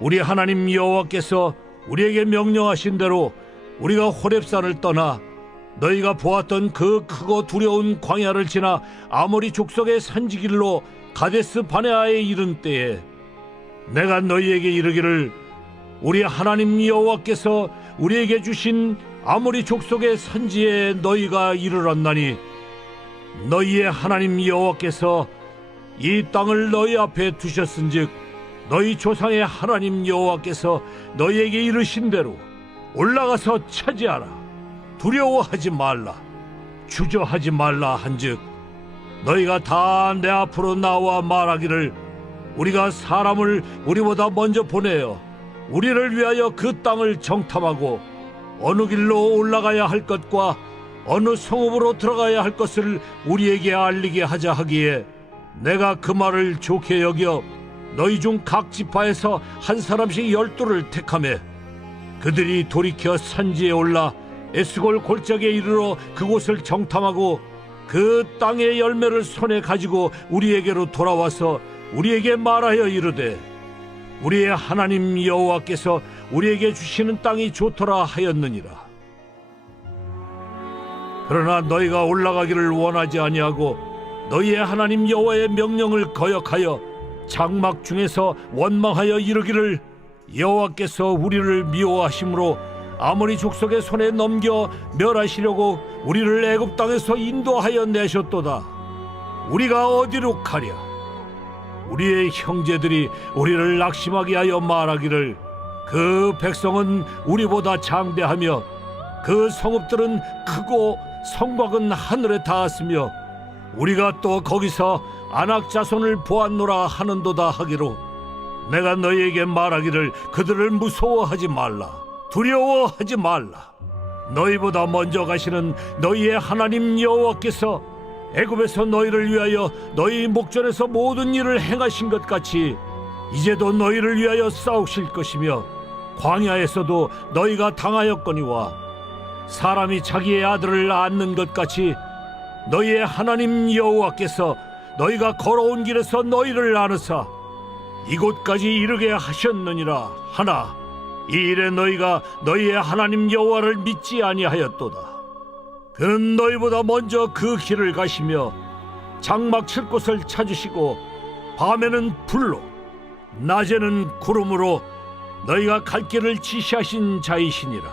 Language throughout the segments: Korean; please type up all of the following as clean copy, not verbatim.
우리 하나님 여호와께서 우리에게 명령하신 대로 우리가 호렙산을 떠나 너희가 보았던 그 크고 두려운 광야를 지나 아모리 족속의 산지길로 가데스 바네아에 이른 때에 내가 너희에게 이르기를 우리 하나님 여호와께서 우리에게 주신 아모리 족속의 산지에 너희가 이르렀나니 너희의 하나님 여호와께서 이 땅을 너희 앞에 두셨은즉 너희 조상의 하나님 여호와께서 너희에게 이르신 대로 올라가서 차지하라. 두려워하지 말라. 주저하지 말라 한즉 너희가 다 내 앞으로 나와 말하기를 우리가 사람을 우리보다 먼저 보내어 우리를 위하여 그 땅을 정탐하고 어느 길로 올라가야 할 것과 어느 성읍으로 들어가야 할 것을 우리에게 알리게 하자 하기에 내가 그 말을 좋게 여겨 너희 중 각 지파에서 한 사람씩 12를 택하매 그들이 돌이켜 산지에 올라 에스골 골짜기에 이르러 그곳을 정탐하고 그 땅의 열매를 손에 가지고 우리에게로 돌아와서 우리에게 말하여 이르되 우리의 하나님 여호와께서 우리에게 주시는 땅이 좋더라 하였느니라. 그러나 너희가 올라가기를 원하지 아니하고 너희의 하나님 여호와의 명령을 거역하여 장막 중에서 원망하여 이르기를 여호와께서 우리를 미워하심으로 아모리 족속의 손에 넘겨 멸하시려고 우리를 애굽 땅에서 인도하여 내셨도다. 우리가 어디로 가랴? 우리의 형제들이 우리를 낙심하게 하여 말하기를 그 백성은 우리보다 장대하며 그 성읍들은 크고 성곽은 하늘에 닿았으며 우리가 또 거기서 아낙 자손을 보았노라 하는도다 하기로 내가 너희에게 말하기를 그들을 무서워하지 말라. 두려워하지 말라. 너희보다 먼저 가시는 너희의 하나님 여호와께서 애굽에서 너희를 위하여 너희 목전에서 모든 일을 행하신 것 같이 이제도 너희를 위하여 싸우실 것이며 광야에서도 너희가 당하였거니와 사람이 자기의 아들을 낳는 것 같이 너희의 하나님 여호와께서 너희가 걸어온 길에서 너희를 나누사 이곳까지 이르게 하셨느니라 하나 이 일에 너희가 너희의 하나님 여호와를 믿지 아니하였도다. 그는 너희보다 먼저 그 길을 가시며 장막 칠 곳을 찾으시고 밤에는 불로 낮에는 구름으로 너희가 갈 길을 지시하신 자이시니라.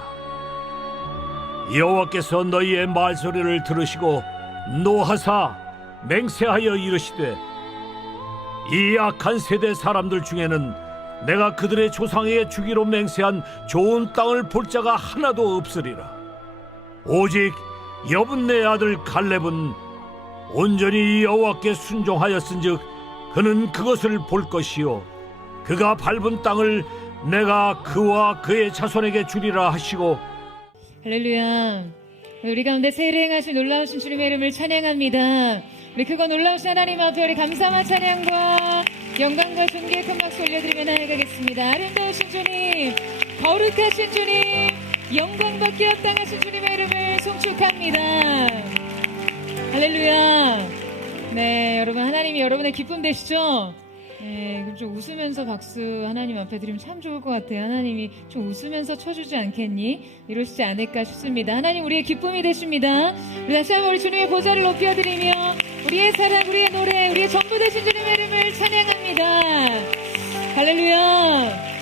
여호와께서 너희의 말소리를 들으시고 노하사 맹세하여 이르시되 이 악한 세대 사람들 중에는 내가 그들의 조상에게 주기로 맹세한 좋은 땅을 볼 자가 하나도 없으리라. 오직 여분네 아들 갈렙은 온전히 여호와께 순종하였은즉 그는 그것을 볼 것이요 그가 밟은 땅을 내가 그와 그의 자손에게 주리라 하시고. 할렐루야. 우리 가운데 세례행하신 놀라우신 주님의 이름을 찬양합니다. 우리 그거 놀라우신 하나님 앞에 우리 감사와 찬양과 영광과 존귀의 큰 박수 올려드리며 나아가겠습니다. 아름다우신 주님, 거룩하신 주님, 영광받기 합당하신 주님의 이름을 송축합니다. 할렐루야. 네, 여러분 하나님이 여러분의 기쁨 되시죠? 네, 그럼 좀 웃으면서 박수 하나님 앞에 드리면 참 좋을 것 같아요. 하나님이 좀 웃으면서 쳐주지 않겠니? 이러시지 않을까 싶습니다. 하나님 우리의 기쁨이 되십니다. 우리 다시 한번 우리 주님의 보좌를 높여드리며 우리의 사랑, 우리의 노래, 우리의 전부 되신 주님의 이름을 찬양합니다. 할렐루야.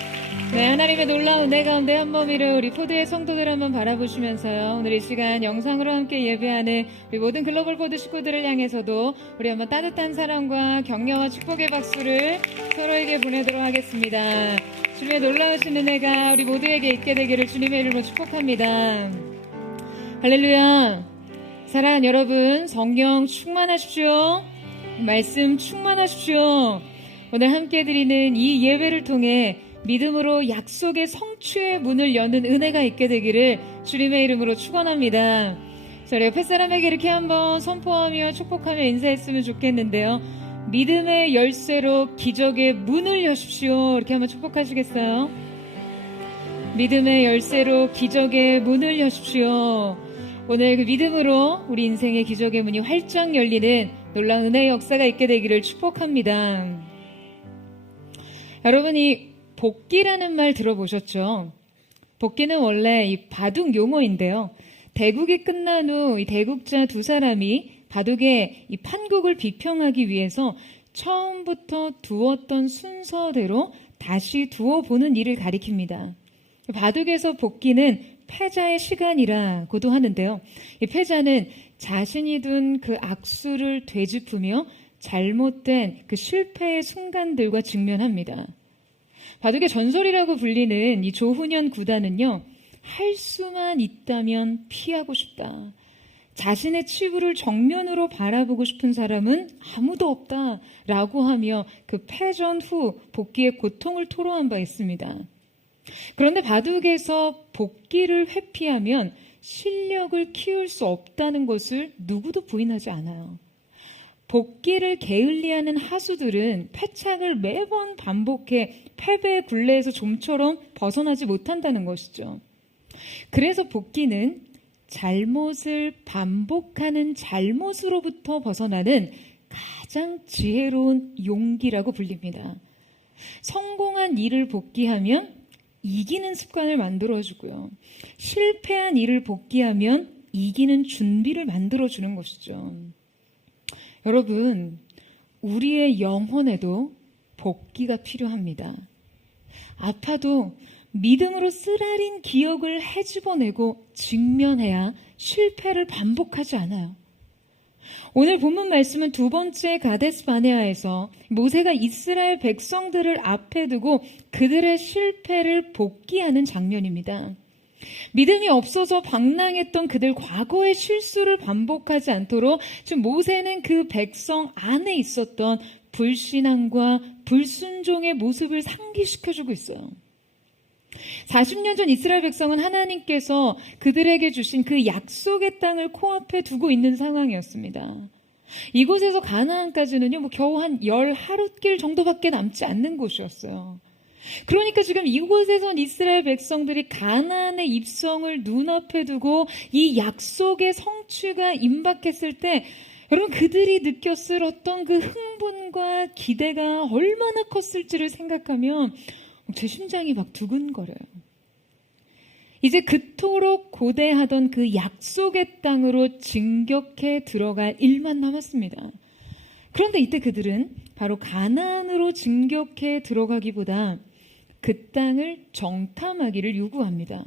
네, 하나님의 놀라운 은혜 가운데 한 몸이를 우리 포드의 성도들 한번 바라보시면서요. 오늘 이 시간 영상으로 함께 예배하는 우리 모든 글로벌 포드 식구들을 향해서도 우리 한번 따뜻한 사랑과 격려와 축복의 박수를 서로에게 보내도록 하겠습니다. 주님의 놀라우신 은혜가 우리 모두에게 있게 되기를 주님의 이름으로 축복합니다. 할렐루야. 사랑하는 여러분, 성령 충만하십시오. 말씀 충만하십시오. 오늘 함께 드리는 이 예배를 통해 믿음으로 약속의 성취의 문을 여는 은혜가 있게 되기를 주님의 이름으로 축원합니다. 자, 우리 옆에 사람에게 이렇게 한번 선포하며 축복하며 인사했으면 좋겠는데요. 믿음의 열쇠로 기적의 문을 여십시오. 이렇게 한번 축복하시겠어요? 믿음의 열쇠로 기적의 문을 여십시오. 오늘 그 믿음으로 우리 인생의 기적의 문이 활짝 열리는 놀라운 은혜의 역사가 있게 되기를 축복합니다. 여러분이 복기라는 말 들어보셨죠? 복기는 원래 이 바둑 용어인데요. 대국이 끝난 후 이 대국자 두 사람이 바둑의 이 판국을 비평하기 위해서 처음부터 두었던 순서대로 다시 두어보는 일을 가리킵니다. 바둑에서 복기는 패자의 시간이라고도 하는데요. 이 패자는 자신이 둔 그 악수를 되짚으며 잘못된 그 실패의 순간들과 직면합니다. 바둑의 전설이라고 불리는 이 조훈현 구단은요, 할 수만 있다면 피하고 싶다. 자신의 치부를 정면으로 바라보고 싶은 사람은 아무도 없다라고 하며 그 패전 후 복기의 고통을 토로한 바 있습니다. 그런데 바둑에서 복기를 회피하면 실력을 키울 수 없다는 것을 누구도 부인하지 않아요. 복기를 게을리하는 하수들은 패착을 매번 반복해 패배의 굴레에서 좀처럼 벗어나지 못한다는 것이죠. 그래서 복기는 잘못을 반복하는 잘못으로부터 벗어나는 가장 지혜로운 용기라고 불립니다. 성공한 일을 복기하면 이기는 습관을 만들어주고요. 실패한 일을 복기하면 이기는 준비를 만들어주는 것이죠. 여러분, 우리의 영혼에도 복기가 필요합니다. 아파도 믿음으로 쓰라린 기억을 헤집어내고 직면해야 실패를 반복하지 않아요. 오늘 본문 말씀은 두 번째 가데스 바네아에서 모세가 이스라엘 백성들을 앞에 두고 그들의 실패를 복기하는 장면입니다. 믿음이 없어서 방랑했던 그들 과거의 실수를 반복하지 않도록 지금 모세는 그 백성 안에 있었던 불신앙과 불순종의 모습을 상기시켜주고 있어요. 40년 전 이스라엘 백성은 하나님께서 그들에게 주신 그 약속의 땅을 코앞에 두고 있는 상황이었습니다. 이곳에서 가나안까지는요, 겨우 한 10하룻길 정도밖에 남지 않는 곳이었어요. 그러니까 지금 이곳에선 이스라엘 백성들이 가나안의 입성을 눈앞에 두고 이 약속의 성취가 임박했을 때 여러분 그들이 느꼈을 어떤 그 흥분과 기대가 얼마나 컸을지를 생각하면 제 심장이 막 두근거려요. 이제 그토록 고대하던 그 약속의 땅으로 진격해 들어갈 일만 남았습니다. 그런데 이때 그들은 바로 가나안으로 진격해 들어가기보다 그 땅을 정탐하기를 요구합니다.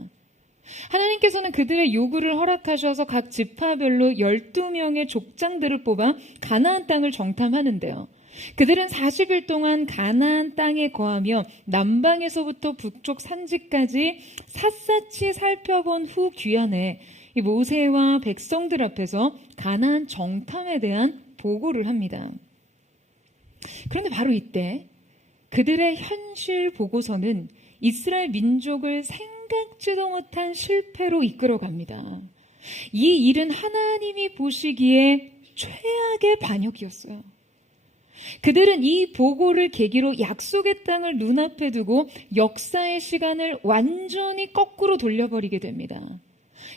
하나님께서는 그들의 요구를 허락하셔서 각 지파별로 12명의 족장들을 뽑아 가나안 땅을 정탐하는데요. 그들은 40일 동안 가나안 땅에 거하며 남방에서부터 북쪽 산지까지 샅샅이 살펴본 후 귀환해 이 모세와 백성들 앞에서 가나안 정탐에 대한 보고를 합니다. 그런데 바로 이때 그들의 현실 보고서는 이스라엘 민족을 생각지도 못한 실패로 이끌어갑니다. 이 일은 하나님이 보시기에 최악의 반역이었어요. 그들은 이 보고를 계기로 약속의 땅을 눈앞에 두고 역사의 시간을 완전히 거꾸로 돌려버리게 됩니다.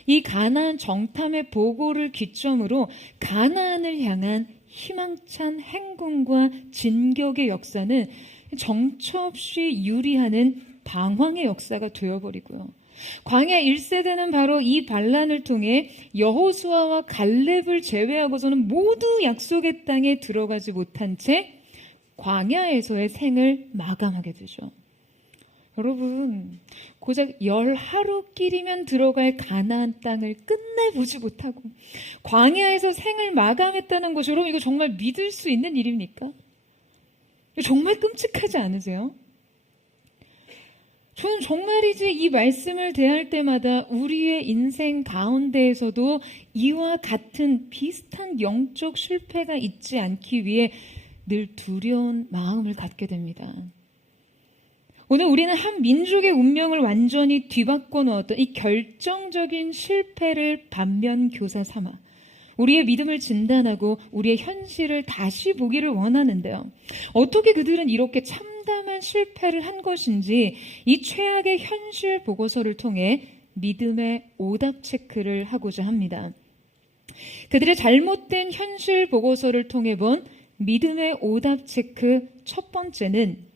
이 가나안 정탐의 보고를 기점으로 가나안을 향한 희망찬 행군과 진격의 역사는 정처 없이 유리하는 방황의 역사가 되어버리고요. 광야 1세대는 바로 이 반란을 통해 여호수아와 갈렙을 제외하고서는 모두 약속의 땅에 들어가지 못한 채 광야에서의 생을 마감하게 되죠. 여러분, 고작 10하루길이면 들어갈 가나안 땅을 끝내보지 못하고 광야에서 생을 마감했다는 것이 여러분 이거 정말 믿을 수 있는 일입니까? 정말 끔찍하지 않으세요? 저는 정말이지 이 말씀을 대할 때마다 우리의 인생 가운데에서도 이와 같은 비슷한 영적 실패가 있지 않기 위해 늘 두려운 마음을 갖게 됩니다. 오늘 우리는 한 민족의 운명을 완전히 뒤바꿔 놓았던 이 결정적인 실패를 반면교사 삼아 우리의 믿음을 진단하고 우리의 현실을 다시 보기를 원하는데요. 어떻게 그들은 이렇게 참담한 실패를 한 것인지 이 최악의 현실 보고서를 통해 믿음의 오답 체크를 하고자 합니다. 그들의 잘못된 현실 보고서를 통해 본 믿음의 오답 체크 첫 번째는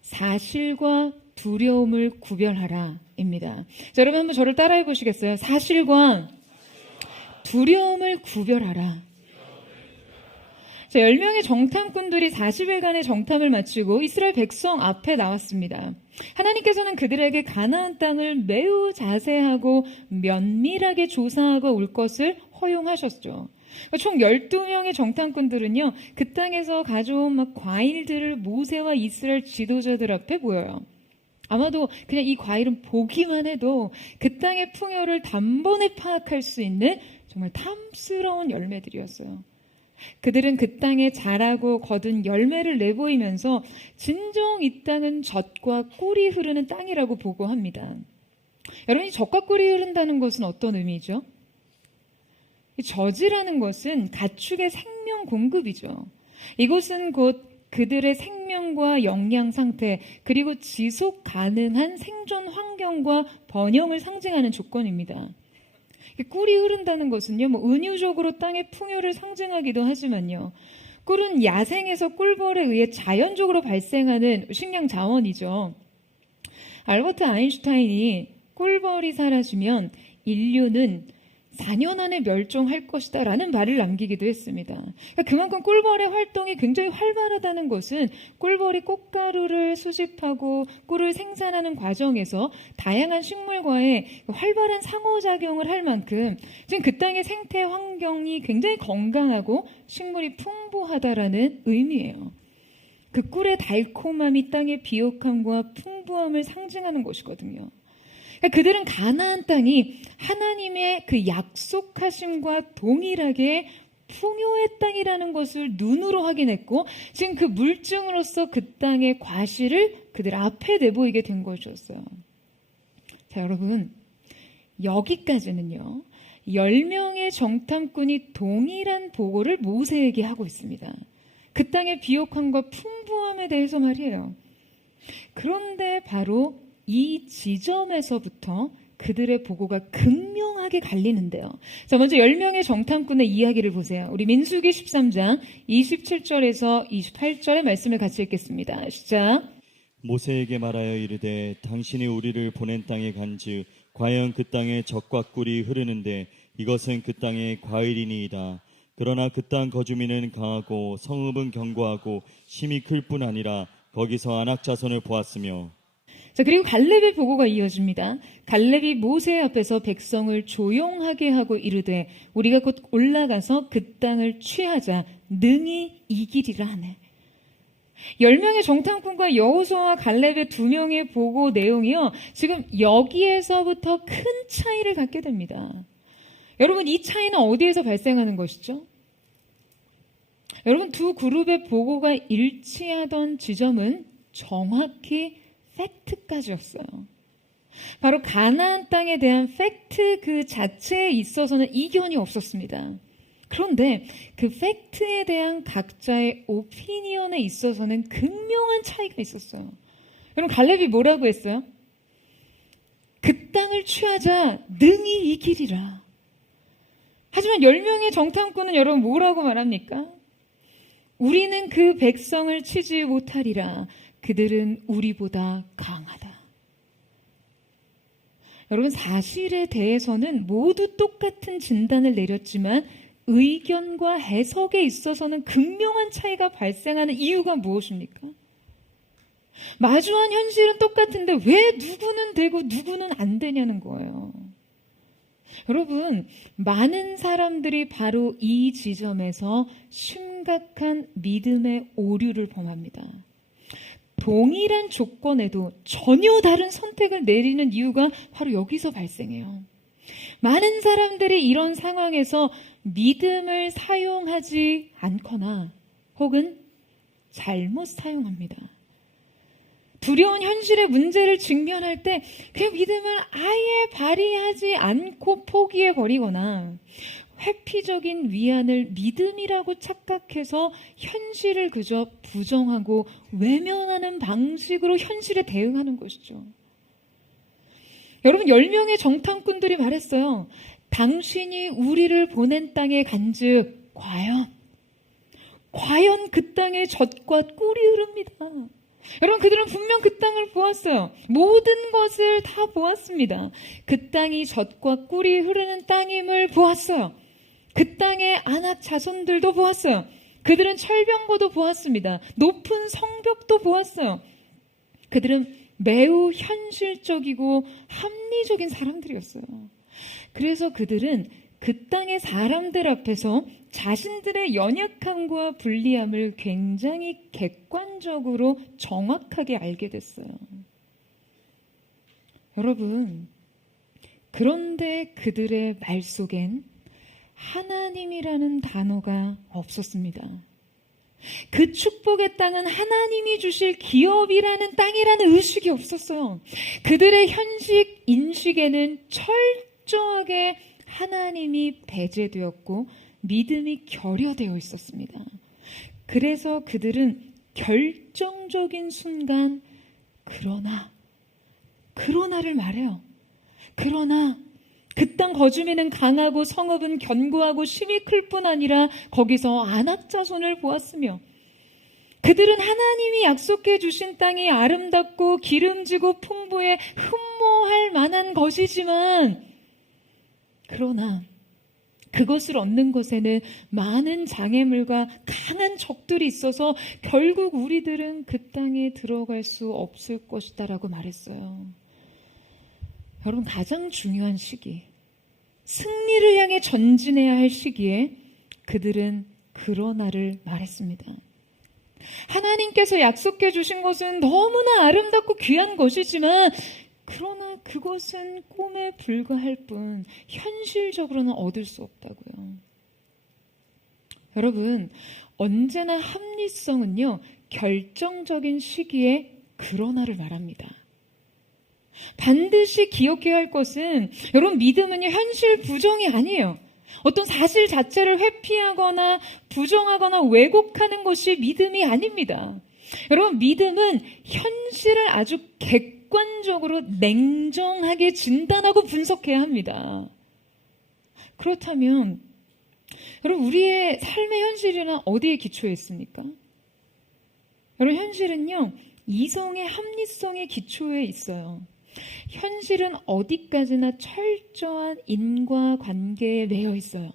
사실과 두려움을 구별하라입니다. 자, 여러분 한번 저를 따라해 보시겠어요? 사실과 두려움을 구별하라. 자, 10명의 정탐꾼들이 40일간의 정탐을 마치고 이스라엘 백성 앞에 나왔습니다. 하나님께서는 그들에게 가나안 땅을 매우 자세하고 면밀하게 조사하고 올 것을 허용하셨죠. 총 12명의 정탐꾼들은요, 그 땅에서 가져온 막 과일들을 모세와 이스라엘 지도자들 앞에 보여요. 아마도 그냥 이 과일은 보기만 해도 그 땅의 풍요를 단번에 파악할 수 있는 정말 탐스러운 열매들이었어요. 그들은 그 땅에 자라고 거둔 열매를 내보이면서 진정 이 땅은 젖과 꿀이 흐르는 땅이라고 보고합니다. 여러분, 이 젖과 꿀이 흐른다는 것은 어떤 의미죠? 이 젖이라는 것은 가축의 생명 공급이죠. 이곳은 곧 그들의 생명과 영양 상태, 그리고 지속 가능한 생존 환경과 번영을 상징하는 조건입니다. 꿀이 흐른다는 것은요, 은유적으로 땅의 풍요를 상징하기도 하지만요, 꿀은 야생에서 꿀벌에 의해 자연적으로 발생하는 식량 자원이죠. 알버트 아인슈타인이 꿀벌이 사라지면 인류는 4년 안에 멸종할 것이다 라는 말을 남기기도 했습니다. 그러니까 그만큼 꿀벌의 활동이 굉장히 활발하다는 것은 꿀벌이 꽃가루를 수집하고 꿀을 생산하는 과정에서 다양한 식물과의 활발한 상호작용을 할 만큼 지금 그 땅의 생태 환경이 굉장히 건강하고 식물이 풍부하다라는 의미예요. 그 꿀의 달콤함이 땅의 비옥함과 풍부함을 상징하는 것이거든요. 그들은 가나안 땅이 하나님의 그 약속하심과 동일하게 풍요의 땅이라는 것을 눈으로 확인했고, 지금 그 물증으로서 그 땅의 과실을 그들 앞에 내보이게 된 것이었어요. 자, 여러분, 여기까지는요, 10명의 정탐꾼이 동일한 보고를 모세에게 하고 있습니다. 그 땅의 비옥함과 풍부함에 대해서 말이에요. 그런데 바로 이 지점에서부터 그들의 보고가 극명하게 갈리는데요. 자, 먼저 10명의 정탐꾼의 이야기를 보세요. 우리 민수기 13장 27절에서 28절의 말씀을 같이 읽겠습니다. 시작. 모세에게 말하여 이르되 당신이 우리를 보낸 땅에 간즉 과연 그 땅에 젖과 꿀이 흐르는데 이것은 그 땅의 과일이니이다. 그러나 그 땅 거주민은 강하고 성읍은 견고하고 힘이 클 뿐 아니라 거기서 아낙 자손을 보았으며. 자, 그리고 갈렙의 보고가 이어집니다. 갈렙이 모세 앞에서 백성을 조용하게 하고 이르되 우리가 곧 올라가서 그 땅을 취하자 능히 이기리라 하네. 10명의 정탐꾼과 여호수아와 갈렙의 2명의 보고 내용이요, 지금 여기에서부터 큰 차이를 갖게 됩니다. 여러분, 이 차이는 어디에서 발생하는 것이죠? 여러분, 두 그룹의 보고가 일치하던 지점은 정확히 팩트까지였어요. 바로 가나안 땅에 대한 팩트 그 자체에 있어서는 이견이 없었습니다. 그런데 그 팩트에 대한 각자의 오피니언에 있어서는 극명한 차이가 있었어요. 여러분, 갈렙이 뭐라고 했어요? 그 땅을 취하자 능히 이기리라. 하지만 10명의 정탐꾼은 여러분 뭐라고 말합니까? 우리는 그 백성을 치지 못하리라. 그들은 우리보다 강하다. 여러분, 사실에 대해서는 모두 똑같은 진단을 내렸지만 의견과 해석에 있어서는 극명한 차이가 발생하는 이유가 무엇입니까? 마주한 현실은 똑같은데 왜 누구는 되고 누구는 안 되냐는 거예요. 여러분, 많은 사람들이 바로 이 지점에서 심각한 믿음의 오류를 범합니다. 동일한 조건에도 전혀 다른 선택을 내리는 이유가 바로 여기서 발생해요. 많은 사람들이 이런 상황에서 믿음을 사용하지 않거나 혹은 잘못 사용합니다. 두려운 현실의 문제를 직면할 때 그 믿음을 아예 발휘하지 않고 포기해버리거나 회피적인 위안을 믿음이라고 착각해서 현실을 그저 부정하고 외면하는 방식으로 현실에 대응하는 것이죠. 여러분, 10명의 정탐꾼들이 말했어요. 당신이 우리를 보낸 땅에 간즉 과연 그 땅에 젖과 꿀이 흐릅니다. 여러분, 그들은 분명 그 땅을 보았어요. 모든 것을 다 보았습니다. 그 땅이 젖과 꿀이 흐르는 땅임을 보았어요. 그 땅의 아낙 자손들도 보았어요. 그들은 철병거도 보았습니다. 높은 성벽도 보았어요. 그들은 매우 현실적이고 합리적인 사람들이었어요. 그래서 그들은 그 땅의 사람들 앞에서 자신들의 연약함과 불리함을 굉장히 객관적으로 정확하게 알게 됐어요. 여러분, 그런데 그들의 말 속엔 하나님이라는 단어가 없었습니다. 그 축복의 땅은 하나님이 주실 기업이라는 땅이라는 의식이 없었어요. 그들의 현식, 인식에는 철저하게 하나님이 배제되었고 믿음이 결여되어 있었습니다. 그래서 그들은 결정적인 순간 그러나를 말해요. 그러나 그 땅 거주민은 강하고 성읍은 견고하고 힘이 클 뿐 아니라 거기서 아낙 자손을 보았으며 그들은 하나님이 약속해 주신 땅이 아름답고 기름지고 풍부해 흠모할 만한 것이지만 그러나 그것을 얻는 것에는 많은 장애물과 강한 적들이 있어서 결국 우리들은 그 땅에 들어갈 수 없을 것이다라고 말했어요. 여러분, 가장 중요한 시기, 승리를 향해 전진해야 할 시기에 그들은 그러나를 말했습니다. 하나님께서 약속해 주신 것은 너무나 아름답고 귀한 것이지만 그러나 그것은 꿈에 불과할 뿐 현실적으로는 얻을 수 없다고요. 여러분, 언제나 합리성은요, 결정적인 시기에 그러나를 말합니다. 반드시 기억해야 할 것은 여러분, 믿음은요, 현실 부정이 아니에요. 어떤 사실 자체를 회피하거나 부정하거나 왜곡하는 것이 믿음이 아닙니다. 여러분, 믿음은 현실을 아주 객관적으로 냉정하게 진단하고 분석해야 합니다. 그렇다면 여러분, 우리의 삶의 현실이란 어디에 기초해 있습니까? 여러분, 현실은요, 이성의 합리성에 기초해 있어요. 현실은 어디까지나 철저한 인과관계에 매여 있어요.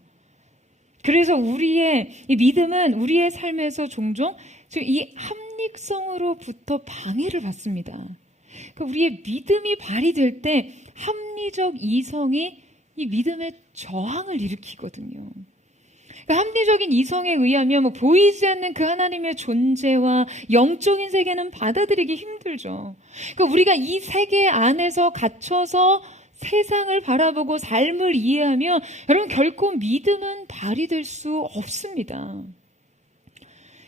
그래서 우리의 이 믿음은 우리의 삶에서 종종 이 합리성으로부터 방해를 받습니다. 그러니까 우리의 믿음이 발휘될 때 합리적 이성이 이 믿음의 저항을 일으키거든요. 그러니까 합리적인 이성에 의하면 보이지 않는 그 하나님의 존재와 영적인 세계는 받아들이기 힘들죠. 그러니까 우리가 이 세계 안에서 갇혀서 세상을 바라보고 삶을 이해하며 여러분, 결코 믿음은 발휘될 수 없습니다.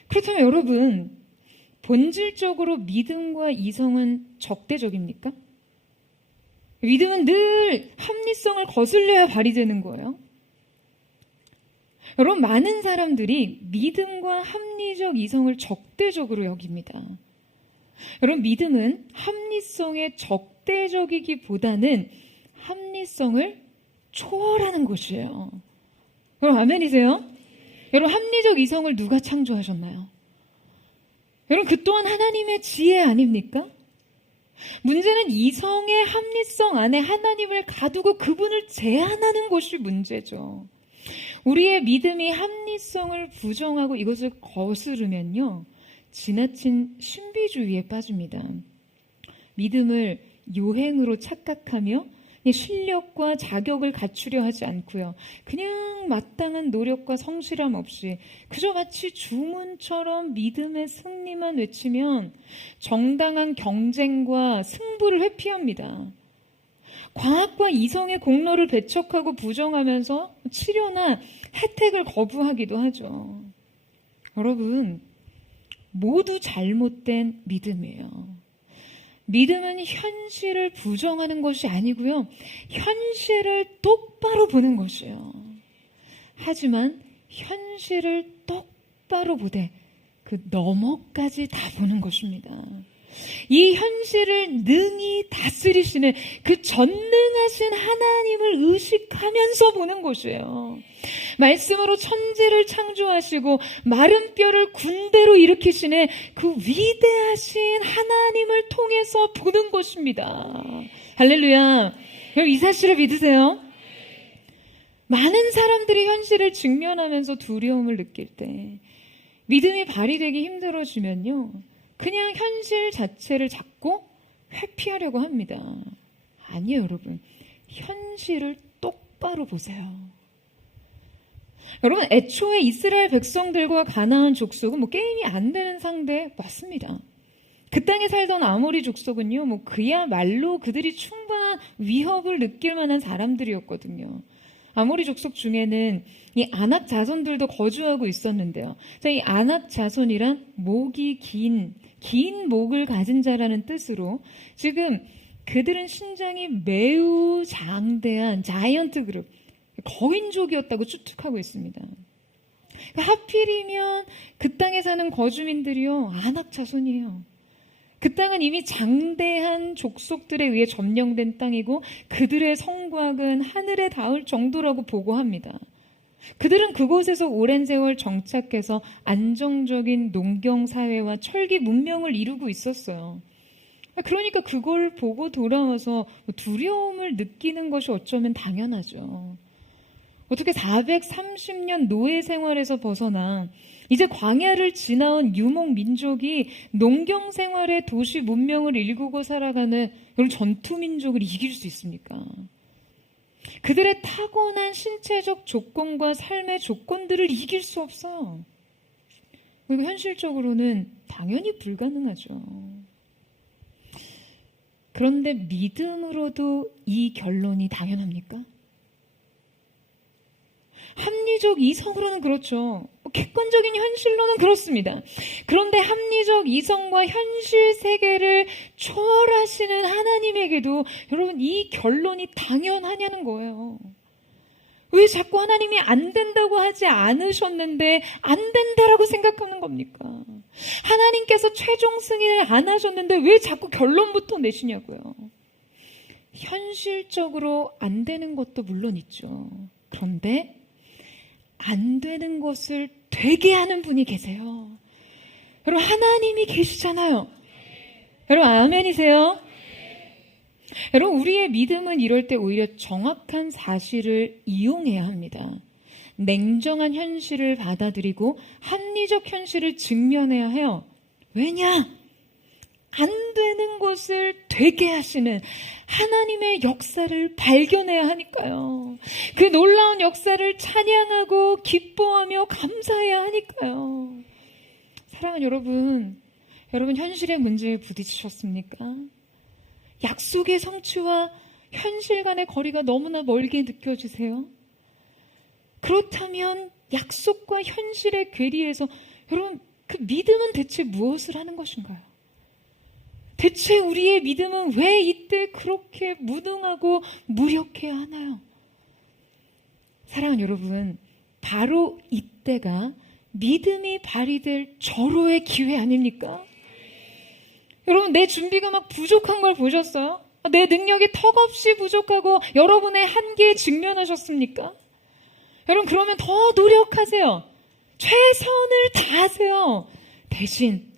그렇다면 여러분, 본질적으로 믿음과 이성은 적대적입니까? 믿음은 늘 합리성을 거슬려야 발휘되는 거예요. 여러분, 많은 사람들이 믿음과 합리적 이성을 적대적으로 여깁니다. 여러분, 믿음은 합리성에 적대적이기보다는 합리성을 초월하는 것이에요. 여러분, 아멘이세요? 여러분, 합리적 이성을 누가 창조하셨나요? 여러분, 그 또한 하나님의 지혜 아닙니까? 문제는 이성의 합리성 안에 하나님을 가두고 그분을 제한하는 것이 문제죠. 우리의 믿음이 합리성을 부정하고 이것을 거스르면요, 지나친 신비주의에 빠집니다. 믿음을 요행으로 착각하며 실력과 자격을 갖추려 하지 않고요, 그냥 마땅한 노력과 성실함 없이 그저 마치 주문처럼 믿음의 승리만 외치면 정당한 경쟁과 승부를 회피합니다. 과학과 이성의 공로를 배척하고 부정하면서 치료나 혜택을 거부하기도 하죠. 여러분, 모두 잘못된 믿음이에요. 믿음은 현실을 부정하는 것이 아니고요, 현실을 똑바로 보는 것이에요. 하지만 현실을 똑바로 보되 그 너머까지 다 보는 것입니다. 이 현실을 능히 다스리시는 그 전능하신 하나님을 의식하면서 보는 것이에요. 말씀으로 천지를 창조하시고 마른 뼈를 군대로 일으키시는 그 위대하신 하나님을 통해서 보는 것입니다. 할렐루야. 여러분 이 사실을 믿으세요? 많은 사람들이 현실을 직면하면서 두려움을 느낄 때 믿음이 발휘되기 힘들어지면요, 그냥 현실 자체를 잡고 회피하려고 합니다. 아니에요, 여러분. 현실을 똑바로 보세요. 여러분, 애초에 이스라엘 백성들과 가나안 족속은 게임이 안 되는 상대 맞습니다. 그 땅에 살던 아모리 족속은요, 그야말로 그들이 충분한 위협을 느낄 만한 사람들이었거든요. 아모리 족속 중에는 이 아낙 자손들도 거주하고 있었는데요. 자, 이 아낙 자손이란 목이 긴 목을 가진 자라는 뜻으로 지금 그들은 신장이 매우 장대한 자이언트 그룹, 거인족이었다고 추측하고 있습니다. 하필이면 그 땅에 사는 거주민들이요, 아낙 자손이에요. 그 땅은 이미 장대한 족속들에 의해 점령된 땅이고 그들의 성곽은 하늘에 닿을 정도라고 보고합니다. 그들은 그곳에서 오랜 세월 정착해서 안정적인 농경사회와 철기 문명을 이루고 있었어요. 그러니까 그걸 보고 돌아와서 두려움을 느끼는 것이 어쩌면 당연하죠. 어떻게 430년 노예 생활에서 벗어나 이제 광야를 지나온 유목 민족이 농경 생활의 도시 문명을 일구고 살아가는 이런 전투 민족을 이길 수 있습니까? 그들의 타고난 신체적 조건과 삶의 조건들을 이길 수 없어요. 그리고 현실적으로는 당연히 불가능하죠. 그런데 믿음으로도 이 결론이 당연합니까? 합리적 이성으로는 그렇죠. 객관적인 현실로는 그렇습니다. 그런데 합리적 이성과 현실 세계를 초월하시는 하나님에게도 여러분 이 결론이 당연하냐는 거예요. 왜 자꾸 하나님이 안 된다고 하지 않으셨는데 안 된다라고 생각하는 겁니까? 하나님께서 최종 승인을 안 하셨는데 왜 자꾸 결론부터 내시냐고요. 현실적으로 안 되는 것도 물론 있죠. 그런데 안 되는 것을 되게 하는 분이 계세요. 여러분 하나님이 계시잖아요. 여러분 아멘이세요? 여러분 우리의 믿음은 이럴 때 오히려 정확한 사실을 이용해야 합니다. 냉정한 현실을 받아들이고 합리적 현실을 직면해야 해요. 왜냐? 안 되는 것을 되게 하시는 하나님의 역사를 발견해야 하니까요. 그 놀라운 역사를 찬양하고 기뻐하며 감사해야 하니까요. 사랑하는 여러분, 여러분 현실의 문제에 부딪히셨습니까? 약속의 성취와 현실 간의 거리가 너무나 멀게 느껴지세요? 그렇다면 약속과 현실의 괴리에서 여러분 그 믿음은 대체 무엇을 하는 것인가요? 대체 우리의 믿음은 왜 이때 그렇게 무능하고 무력해야 하나요? 사랑하는 여러분, 바로 이때가 믿음이 발휘될 절호의 기회 아닙니까? 여러분 내 준비가 막 부족한 걸 보셨어요? 내 능력이 턱없이 부족하고 여러분의 한계에 직면하셨습니까? 여러분 그러면 더 노력하세요. 최선을 다하세요. 대신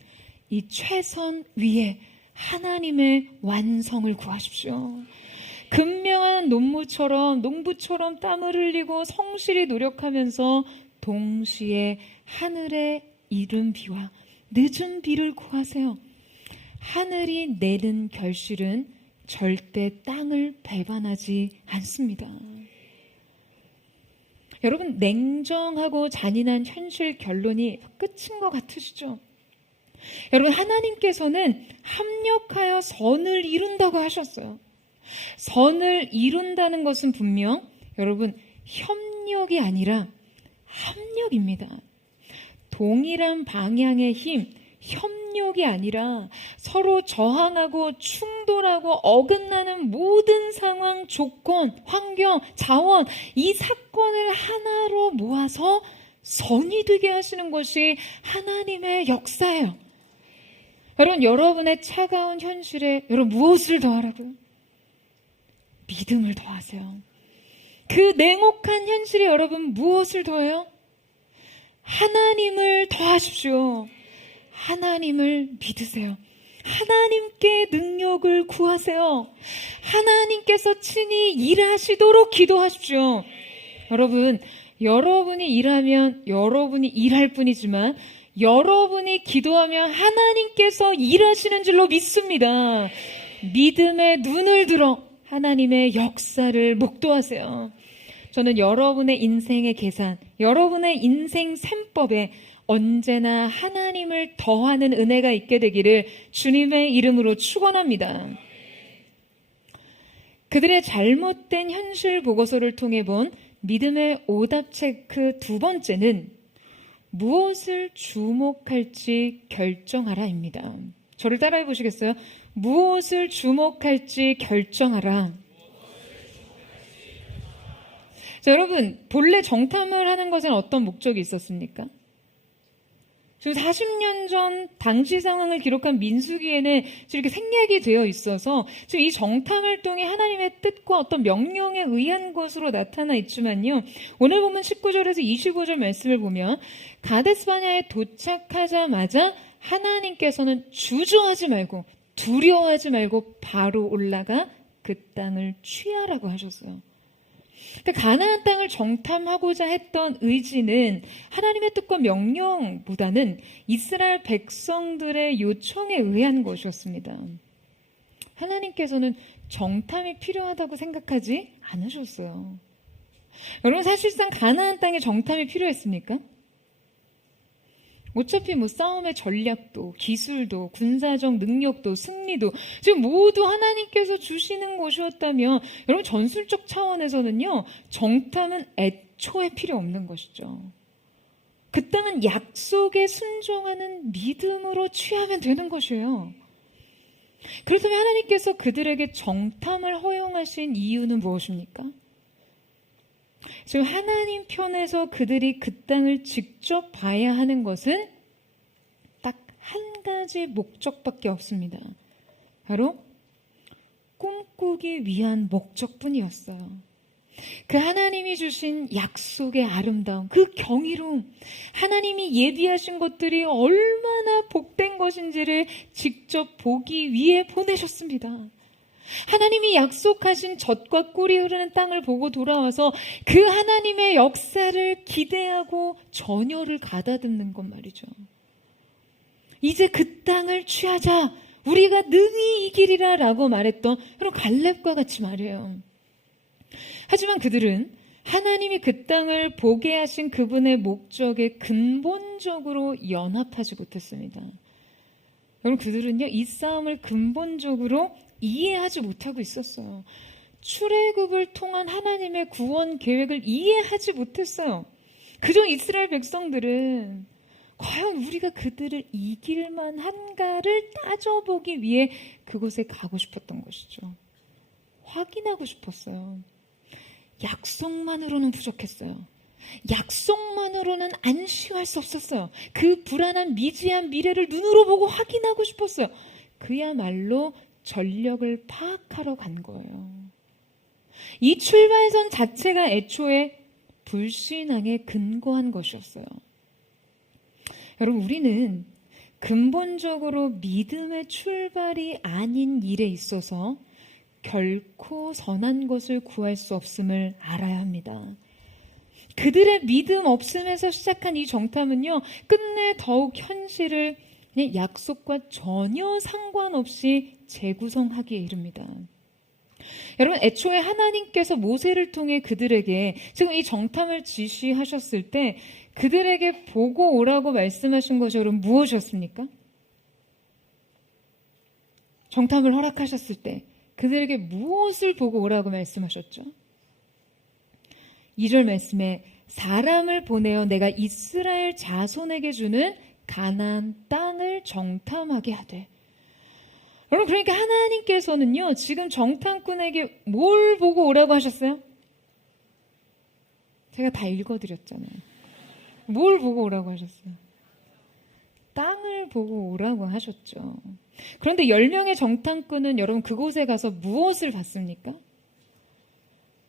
이 최선 위에 하나님의 완성을 구하십시오. 근명한 농부처럼 땀을 흘리고 성실히 노력하면서 동시에 하늘의 이른 비와 늦은 비를 구하세요. 하늘이 내는 결실은 절대 땅을 배반하지 않습니다. 여러분 냉정하고 잔인한 현실 결론이 끝인 것 같으시죠? 여러분 하나님께서는 합력하여 선을 이룬다고 하셨어요. 선을 이룬다는 것은 분명 여러분 협력이 아니라 합력입니다. 동일한 방향의 힘, 협력이 아니라 서로 저항하고 충돌하고 어긋나는 모든 상황, 조건, 환경, 자원, 이 사건을 하나로 모아서 선이 되게 하시는 것이 하나님의 역사예요. 여러분, 여러분의 차가운 현실에 여러분 무엇을 더하라고요? 믿음을 더하세요. 그 냉혹한 현실에 여러분 무엇을 더해요? 하나님을 더하십시오. 하나님을 믿으세요. 하나님께 능력을 구하세요. 하나님께서 친히 일하시도록 기도하십시오. 여러분, 여러분이 일하면 여러분이 일할 뿐이지만 여러분이 기도하면 하나님께서 일하시는 줄로 믿습니다. 믿음의 눈을 들어 하나님의 역사를 목도하세요. 저는 여러분의 인생의 계산, 여러분의 인생 셈법에 언제나 하나님을 더하는 은혜가 있게 되기를 주님의 이름으로 축원합니다. 그들의 잘못된 현실 보고서를 통해 본 믿음의 오답 체크 두 번째는 무엇을 주목할지 결정하라입니다. 저를 따라해 보시겠어요? 무엇을 주목할지 결정하라. 자, 여러분, 본래 정탐을 하는 것엔 어떤 목적이 있었습니까? 지금 40년 전 당시 상황을 기록한 민수기에는 이렇게 생략이 되어 있어서 지금 이 정탐 활동이 하나님의 뜻과 어떤 명령에 의한 것으로 나타나 있지만요. 오늘 보면 19절에서 25절 말씀을 보면 가데스 바네아에 도착하자마자 하나님께서는 주저하지 말고 두려워하지 말고 바로 올라가 그 땅을 취하라고 하셨어요. 그러니까 가나안 땅을 정탐하고자 했던 의지는 하나님의 뜻과 명령보다는 이스라엘 백성들의 요청에 의한 것이었습니다. 하나님께서는 정탐이 필요하다고 생각하지 않으셨어요. 여러분, 사실상 가나안 땅에 정탐이 필요했습니까? 어차피 싸움의 전략도 기술도 군사적 능력도 승리도 지금 모두 하나님께서 주시는 것이었다면 여러분, 전술적 차원에서는요, 정탐은 애초에 필요 없는 것이죠. 그 땅은 약속에 순종하는 믿음으로 취하면 되는 것이에요. 그렇다면 하나님께서 그들에게 정탐을 허용하신 이유는 무엇입니까? 지금 하나님 편에서 그들이 그 땅을 직접 봐야 하는 것은 딱 한 가지 목적밖에 없습니다. 바로 꿈꾸기 위한 목적뿐이었어요. 그 하나님이 주신 약속의 아름다움, 그 경이로움, 하나님이 예비하신 것들이 얼마나 복된 것인지를 직접 보기 위해 보내셨습니다. 하나님이 약속하신 젖과 꿀이 흐르는 땅을 보고 돌아와서 그 하나님의 역사를 기대하고 전열을 가다듬는 것 말이죠. 이제 그 땅을 취하자, 우리가 능히 이기리라 라고 말했던 그런 갈렙과 같이 말이에요. 하지만 그들은 하나님이 그 땅을 보게 하신 그분의 목적에 근본적으로 연합하지 못했습니다. 여러분, 그들은요, 이 싸움을 근본적으로 이해하지 못하고 있었어요. 출애굽을 통한 하나님의 구원 계획을 이해하지 못했어요. 그저 이스라엘 백성들은 과연 우리가 그들을 이길 만한가를 따져보기 위해 그곳에 가고 싶었던 것이죠. 확인하고 싶었어요. 약속만으로는 부족했어요. 약속만으로는 안심할 수 없었어요. 그 불안한 미지한 미래를 눈으로 보고 확인하고 싶었어요. 그야말로 전력을 파악하러 간 거예요. 이 출발선 자체가 애초에 불신앙에 근거한 것이었어요. 여러분, 우리는 근본적으로 믿음의 출발이 아닌 일에 있어서 결코 선한 것을 구할 수 없음을 알아야 합니다. 그들의 믿음 없음에서 시작한 이 정탐은요, 끝내 더욱 현실을 그냥 약속과 전혀 상관없이 재구성하기에 이릅니다. 여러분, 애초에 하나님께서 모세를 통해 그들에게 지금 이 정탐을 지시하셨을 때 그들에게 보고 오라고 말씀하신 것이 여러분 무엇이었습니까? 정탐을 허락하셨을 때 그들에게 무엇을 보고 오라고 말씀하셨죠? 2절 말씀에 사람을 보내어 내가 이스라엘 자손에게 주는 가나안 땅을 정탐하게 하되. 여러분, 그러니까 하나님께서는요, 지금 정탐꾼에게 뭘 보고 오라고 하셨어요? 제가 다 읽어드렸잖아요. 뭘 보고 오라고 하셨어요? 땅을 보고 오라고 하셨죠. 그런데 10명의 정탐꾼은 여러분 그곳에 가서 무엇을 봤습니까?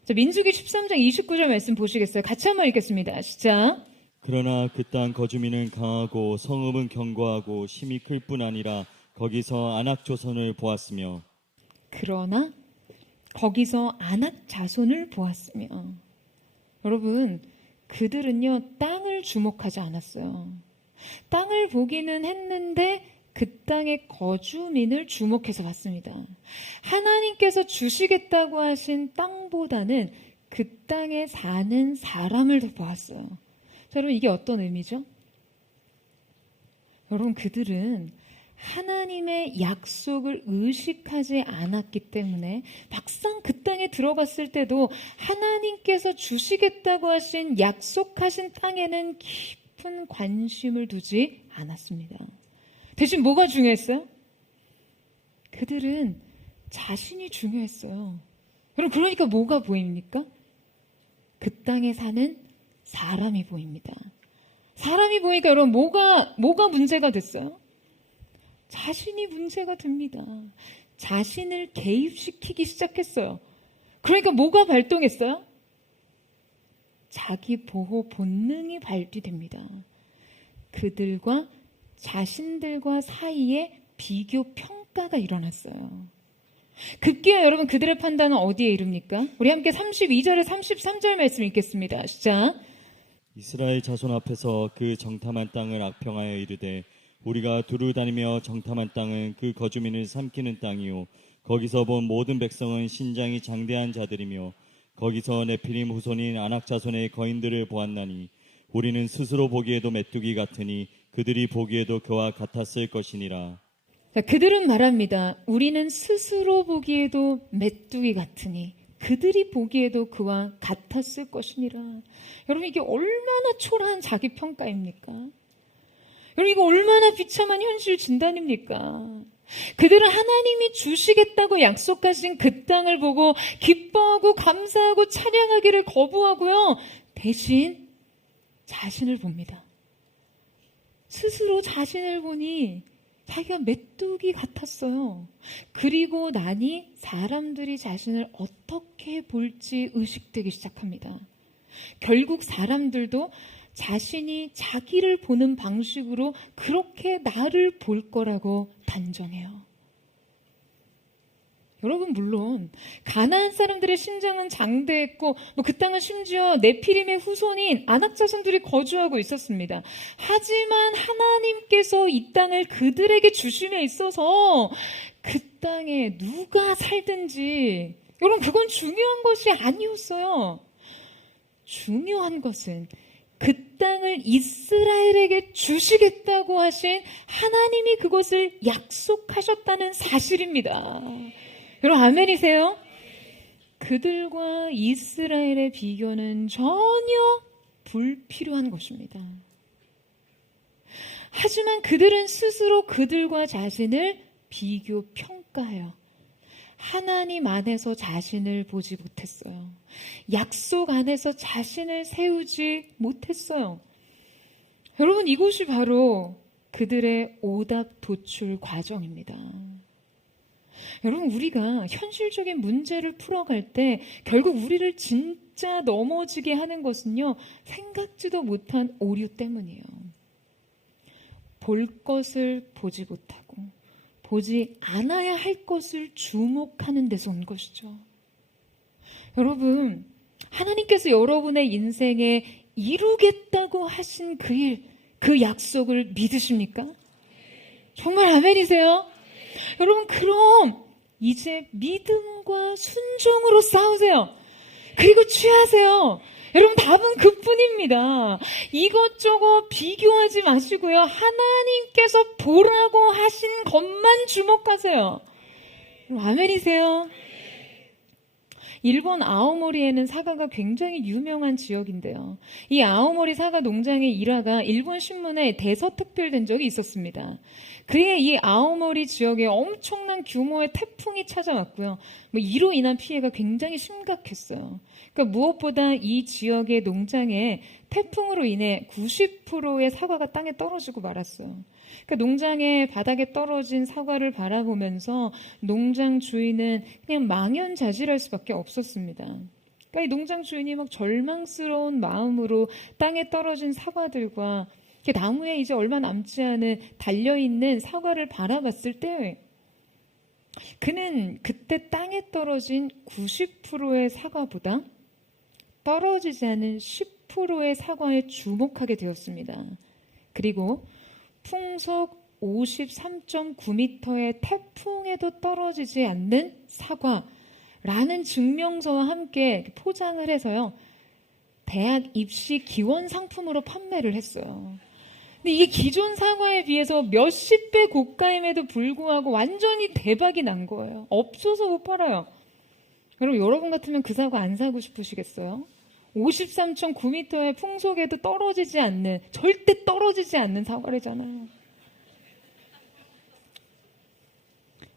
자, 민수기 13장 29절 말씀 보시겠어요? 같이 한번 읽겠습니다. 시작. 그러나 그 땅 거주민은 강하고 성읍은 견고하고 힘이 클 뿐 아니라 거기서 안악 조선을 보았으며 그러나 거기서 안악 자손을 보았으며. 여러분, 그들은요 땅을 주목하지 않았어요. 땅을 보기는 했는데 그 땅의 거주민을 주목해서 봤습니다. 하나님께서 주시겠다고 하신 땅보다는 그 땅에 사는 사람을 더 보았어요. 자, 여러분, 이게 어떤 의미죠? 여러분, 그들은 하나님의 약속을 의식하지 않았기 때문에 막상 그 땅에 들어갔을 때도 하나님께서 주시겠다고 하신 약속하신 땅에는 깊은 관심을 두지 않았습니다. 대신 뭐가 중요했어요? 그들은 자신이 중요했어요. 여러분, 그러니까 뭐가 보입니까? 그 땅에 사는 사람이 보입니다. 사람이 보니까 여러분 뭐가 문제가 됐어요? 자신이 문제가 됩니다. 자신을 개입시키기 시작했어요. 그러니까 뭐가 발동했어요? 자기 보호 본능이 발휘됩니다. 그들과 자신들과 사이에 비교 평가가 일어났어요. 급기야 여러분, 그들의 판단은 어디에 이릅니까? 우리 함께 32절에 33절 말씀 읽겠습니다. 시작. 이스라엘 자손 앞에서 그 정탐한 땅을 악평하여 이르되 우리가 두루 다니며 정탐한 땅은 그 거주민을 삼키는 땅이요 거기서 본 모든 백성은 신장이 장대한 자들이며 거기서 네피림 후손인 아낙 자손의 거인들을 보았나니 우리는 스스로 보기에도 메뚜기 같으니 그들이 보기에도 그와 같았을 것이니라. 자, 그들은 말합니다. 우리는 스스로 보기에도 메뚜기 같으니 그들이 보기에도 그와 같았을 것이니라. 여러분, 이게 얼마나 초라한 자기평가입니까? 여러분, 이거 얼마나 비참한 현실 진단입니까? 그들은 하나님이 주시겠다고 약속하신 그 땅을 보고 기뻐하고 감사하고 찬양하기를 거부하고요. 대신 자신을 봅니다. 스스로 자신을 보니 자기가 메뚜기 같았어요. 그리고 나니 사람들이 자신을 어떻게 볼지 의식되기 시작합니다. 결국 사람들도 자신이 자기를 보는 방식으로 그렇게 나를 볼 거라고 단정해요. 여러분, 물론 가나안 사람들의 신장은 장대했고 그 땅은 심지어 네피림의 후손인 아낙 자손들이 거주하고 있었습니다. 하지만 하나님께서 이 땅을 그들에게 주심에 있어서 그 땅에 누가 살든지 여러분, 그건 중요한 것이 아니었어요. 중요한 것은 그 땅을 이스라엘에게 주시겠다고 하신 하나님이 그것을 약속하셨다는 사실입니다. 여러분, 아멘이세요? 그들과 이스라엘의 비교는 전혀 불필요한 것입니다. 하지만 그들은 스스로 그들과 자신을 비교 평가해요. 하나님 안에서 자신을 보지 못했어요. 약속 안에서 자신을 세우지 못했어요. 여러분, 이곳이 바로 그들의 오답 도출 과정입니다. 여러분, 우리가 현실적인 문제를 풀어갈 때 결국 우리를 진짜 넘어지게 하는 것은요, 생각지도 못한 오류 때문이에요. 볼 것을 보지 못하고 보지 않아야 할 것을 주목하는 데서 온 것이죠. 여러분, 하나님께서 여러분의 인생에 이루겠다고 하신 그 일, 그 약속을 믿으십니까? 정말 아멘이세요? 여러분, 그럼 이제 믿음과 순종으로 싸우세요. 그리고 취하세요. 여러분, 답은 그뿐입니다. 이것저것 비교하지 마시고요. 하나님께서 보라고 하신 것만 주목하세요. 아멘이세요? 일본 아오모리에는 사과가 굉장히 유명한 지역인데요. 이 아오모리 사과 농장의 일화가 일본 신문에 대서특필된 적이 있었습니다. 그해 이 아오모리 지역에 엄청난 규모의 태풍이 찾아왔고요. 이로 인한 피해가 굉장히 심각했어요. 그러니까 무엇보다 이 지역의 농장에 태풍으로 인해 90%의 사과가 땅에 떨어지고 말았어요. 그러니까 농장의 바닥에 떨어진 사과를 바라보면서 농장 주인은 그냥 망연자실할 수밖에 없었습니다. 그러니까 이 농장 주인이 막 절망스러운 마음으로 땅에 떨어진 사과들과 나무에 이제 얼마 남지 않은 달려있는 사과를 바라봤을 때 그는 그때 땅에 떨어진 90%의 사과보다 떨어지지 않은 10%의 사과에 주목하게 되었습니다. 그리고 풍속 53.9m의 태풍에도 떨어지지 않는 사과라는 증명서와 함께 포장을 해서요, 대학 입시 기원 상품으로 판매를 했어요. 근데 이게 기존 사과에 비해서 몇십 배 고가임에도 불구하고 완전히 대박이 난 거예요. 없어서 못 팔아요. 그럼 여러분 같으면 그 사과 안 사고 싶으시겠어요? 53.9m의 풍속에도 떨어지지 않는, 절대 떨어지지 않는 사과래잖아요.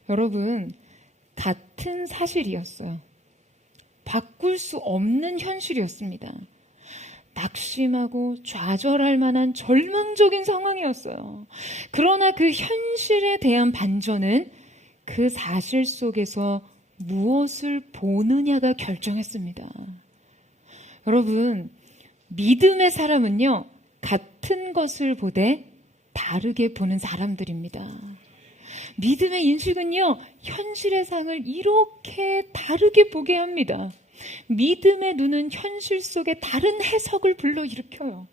여러분, 같은 사실이었어요. 바꿀 수 없는 현실이었습니다. 낙심하고 좌절할 만한 절망적인 상황이었어요. 그러나 그 현실에 대한 반전은 그 사실 속에서 무엇을 보느냐가 결정했습니다. 여러분, 믿음의 사람은요, 같은 것을 보되 다르게 보는 사람들입니다. 믿음의 인식은요, 현실의 상을 이렇게 다르게 보게 합니다. 믿음의 눈은 현실 속에 다른 해석을 불러일으켜요.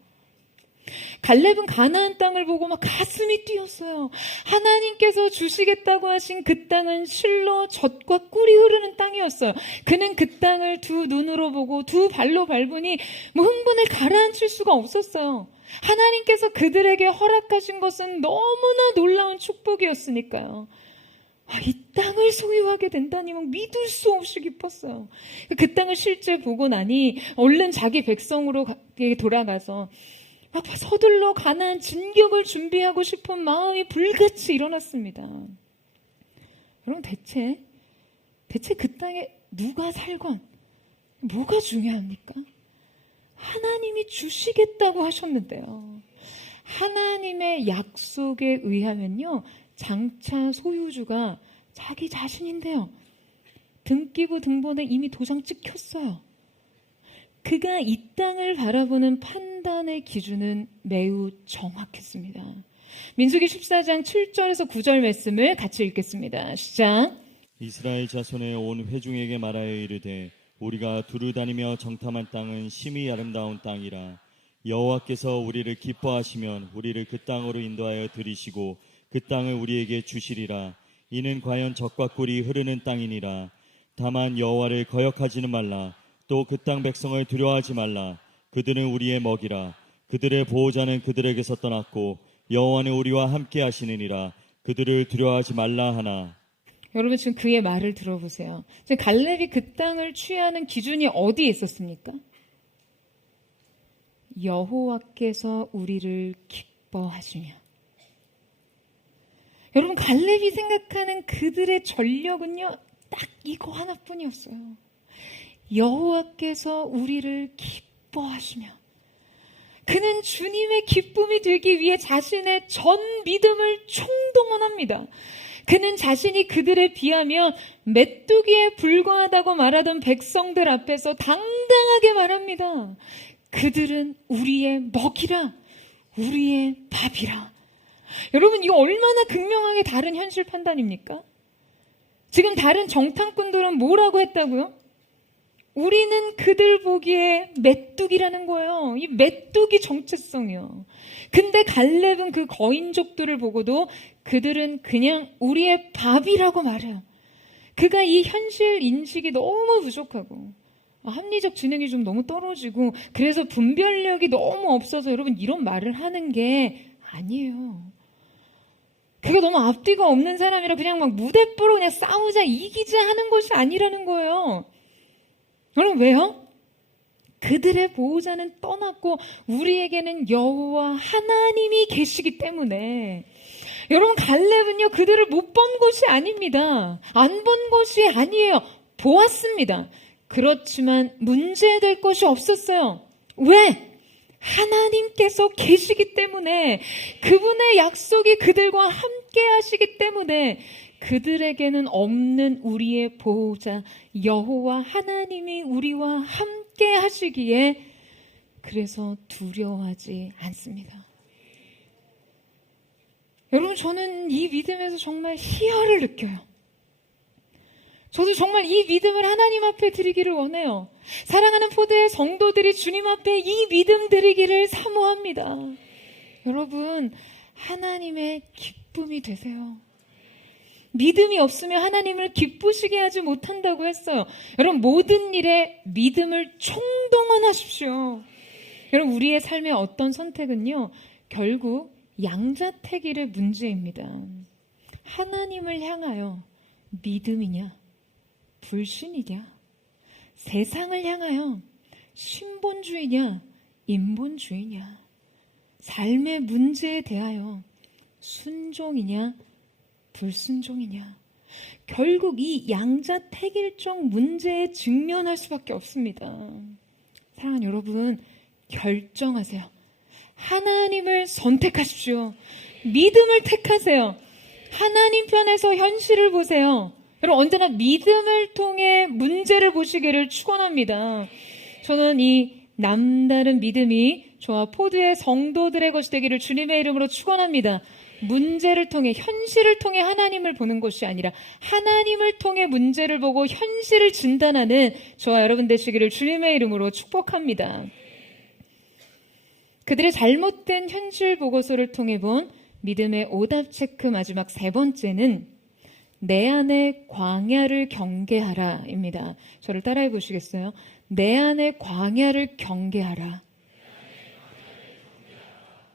갈렙은 가나안 땅을 보고 막 가슴이 뛰었어요. 하나님께서 주시겠다고 하신 그 땅은 실로 젖과 꿀이 흐르는 땅이었어요. 그는 그 땅을 두 눈으로 보고 두 발로 밟으니 흥분을 가라앉힐 수가 없었어요. 하나님께서 그들에게 허락하신 것은 너무나 놀라운 축복이었으니까요. 이 땅을 소유하게 된다니 막 믿을 수 없이 기뻤어요. 그 땅을 실제 보고 나니 얼른 자기 백성으로 돌아가서 막 서둘러 가나안 진격을 준비하고 싶은 마음이 불같이 일어났습니다. 여러분, 대체 그 땅에 누가 살건 뭐가 중요합니까? 하나님이 주시겠다고 하셨는데요. 하나님의 약속에 의하면요, 장차 소유주가 자기 자신인데요. 등기부 등본에 이미 도장 찍혔어요. 그가 이 땅을 바라보는 판단의 기준은 매우 정확했습니다. 민수기 14장 7절에서 9절 말씀을 같이 읽겠습니다. 시작. 이스라엘 자손의 온 회중에게 말하여 이르되 우리가 두루 다니며 정탐한 땅은 심히 아름다운 땅이라. 여호와께서 우리를 기뻐하시면 우리를 그 땅으로 인도하여 들이시고 그 땅을 우리에게 주시리라. 이는 과연 젖과 꿀이 흐르는 땅이니라. 다만 여호와를 거역하지는 말라. 또 그 땅 백성을 두려워하지 말라. 그들은 우리의 먹이라. 그들의 보호자는 그들에게서 떠났고 여호와는 우리와 함께 하시느니라. 그들을 두려워하지 말라 하나. 여러분, 지금 그의 말을 들어보세요. 지금 갈렙이 그 땅을 취하는 기준이 어디에 있었습니까? 여호와께서 우리를 기뻐하시며. 여러분, 갈렙이 생각하는 그들의 전력은요, 딱 이거 하나뿐이었어요. 여호와께서 우리를 기뻐하시며. 그는 주님의 기쁨이 되기 위해 자신의 전 믿음을 총동원합니다. 그는 자신이 그들에 비하면 메뚜기에 불과하다고 말하던 백성들 앞에서 당당하게 말합니다. 그들은 우리의 먹이라, 우리의 밥이라. 여러분, 이거 얼마나 극명하게 다른 현실 판단입니까? 지금 다른 정탐꾼들은 뭐라고 했다고요? 우리는 그들 보기에 메뚜기라는 거예요. 이 메뚜기 정체성이요. 근데 갈렙은 그 거인족들을 보고도 그들은 그냥 우리의 밥이라고 말해요. 그가 이 현실 인식이 너무 부족하고 합리적 지능이 좀 너무 떨어지고 그래서 분별력이 너무 없어서 여러분 이런 말을 하는 게 아니에요. 그게 너무 앞뒤가 없는 사람이라 그냥 막 무대뽀로 그냥 싸우자 이기자 하는 것이 아니라는 거예요. 여러분, 왜요? 그들의 보호자는 떠났고 우리에게는 여호와 하나님이 계시기 때문에. 여러분, 갈렙은요 그들을 못 본 것이 아닙니다. 안 본 것이 아니에요. 보았습니다. 그렇지만 문제될 것이 없었어요. 왜? 하나님께서 계시기 때문에, 그분의 약속이 그들과 함께 하시기 때문에 그들에게는 없는 우리의 보호자 여호와 하나님이 우리와 함께 하시기에 그래서 두려워하지 않습니다. 여러분, 저는 이 믿음에서 정말 희열을 느껴요. 저도 정말 이 믿음을 하나님 앞에 드리기를 원해요. 사랑하는 포도의 성도들이 주님 앞에 이 믿음 드리기를 사모합니다. 여러분, 하나님의 기쁨이 되세요. 믿음이 없으면 하나님을 기쁘시게 하지 못한다고 했어요. 여러분, 모든 일에 믿음을 총동원하십시오. 여러분, 우리의 삶의 어떤 선택은요, 결국 양자택일의 문제입니다. 하나님을 향하여 믿음이냐, 불신이냐, 세상을 향하여 신본주의냐, 인본주의냐, 삶의 문제에 대하여 순종이냐, 불순종이냐, 결국 이 양자택일적 문제에 직면할 수밖에 없습니다. 사랑하는 여러분, 결정하세요. 하나님을 선택하십시오. 믿음을 택하세요. 하나님 편에서 현실을 보세요. 여러분, 언제나 믿음을 통해 문제를 보시기를 축원합니다. 저는 이 남다른 믿음이 저와 포도의 성도들의 것이 되기를 주님의 이름으로 축원합니다. 문제를 통해, 현실을 통해 하나님을 보는 것이 아니라 하나님을 통해 문제를 보고 현실을 진단하는 저와 여러분 되시기를 주님의 이름으로 축복합니다. 그들의 잘못된 현실 보고서를 통해 본 믿음의 오답 체크 마지막 세 번째는 내 안에 광야를 경계하라입니다. 저를 따라해 보시겠어요? 내 안에 광야를 경계하라.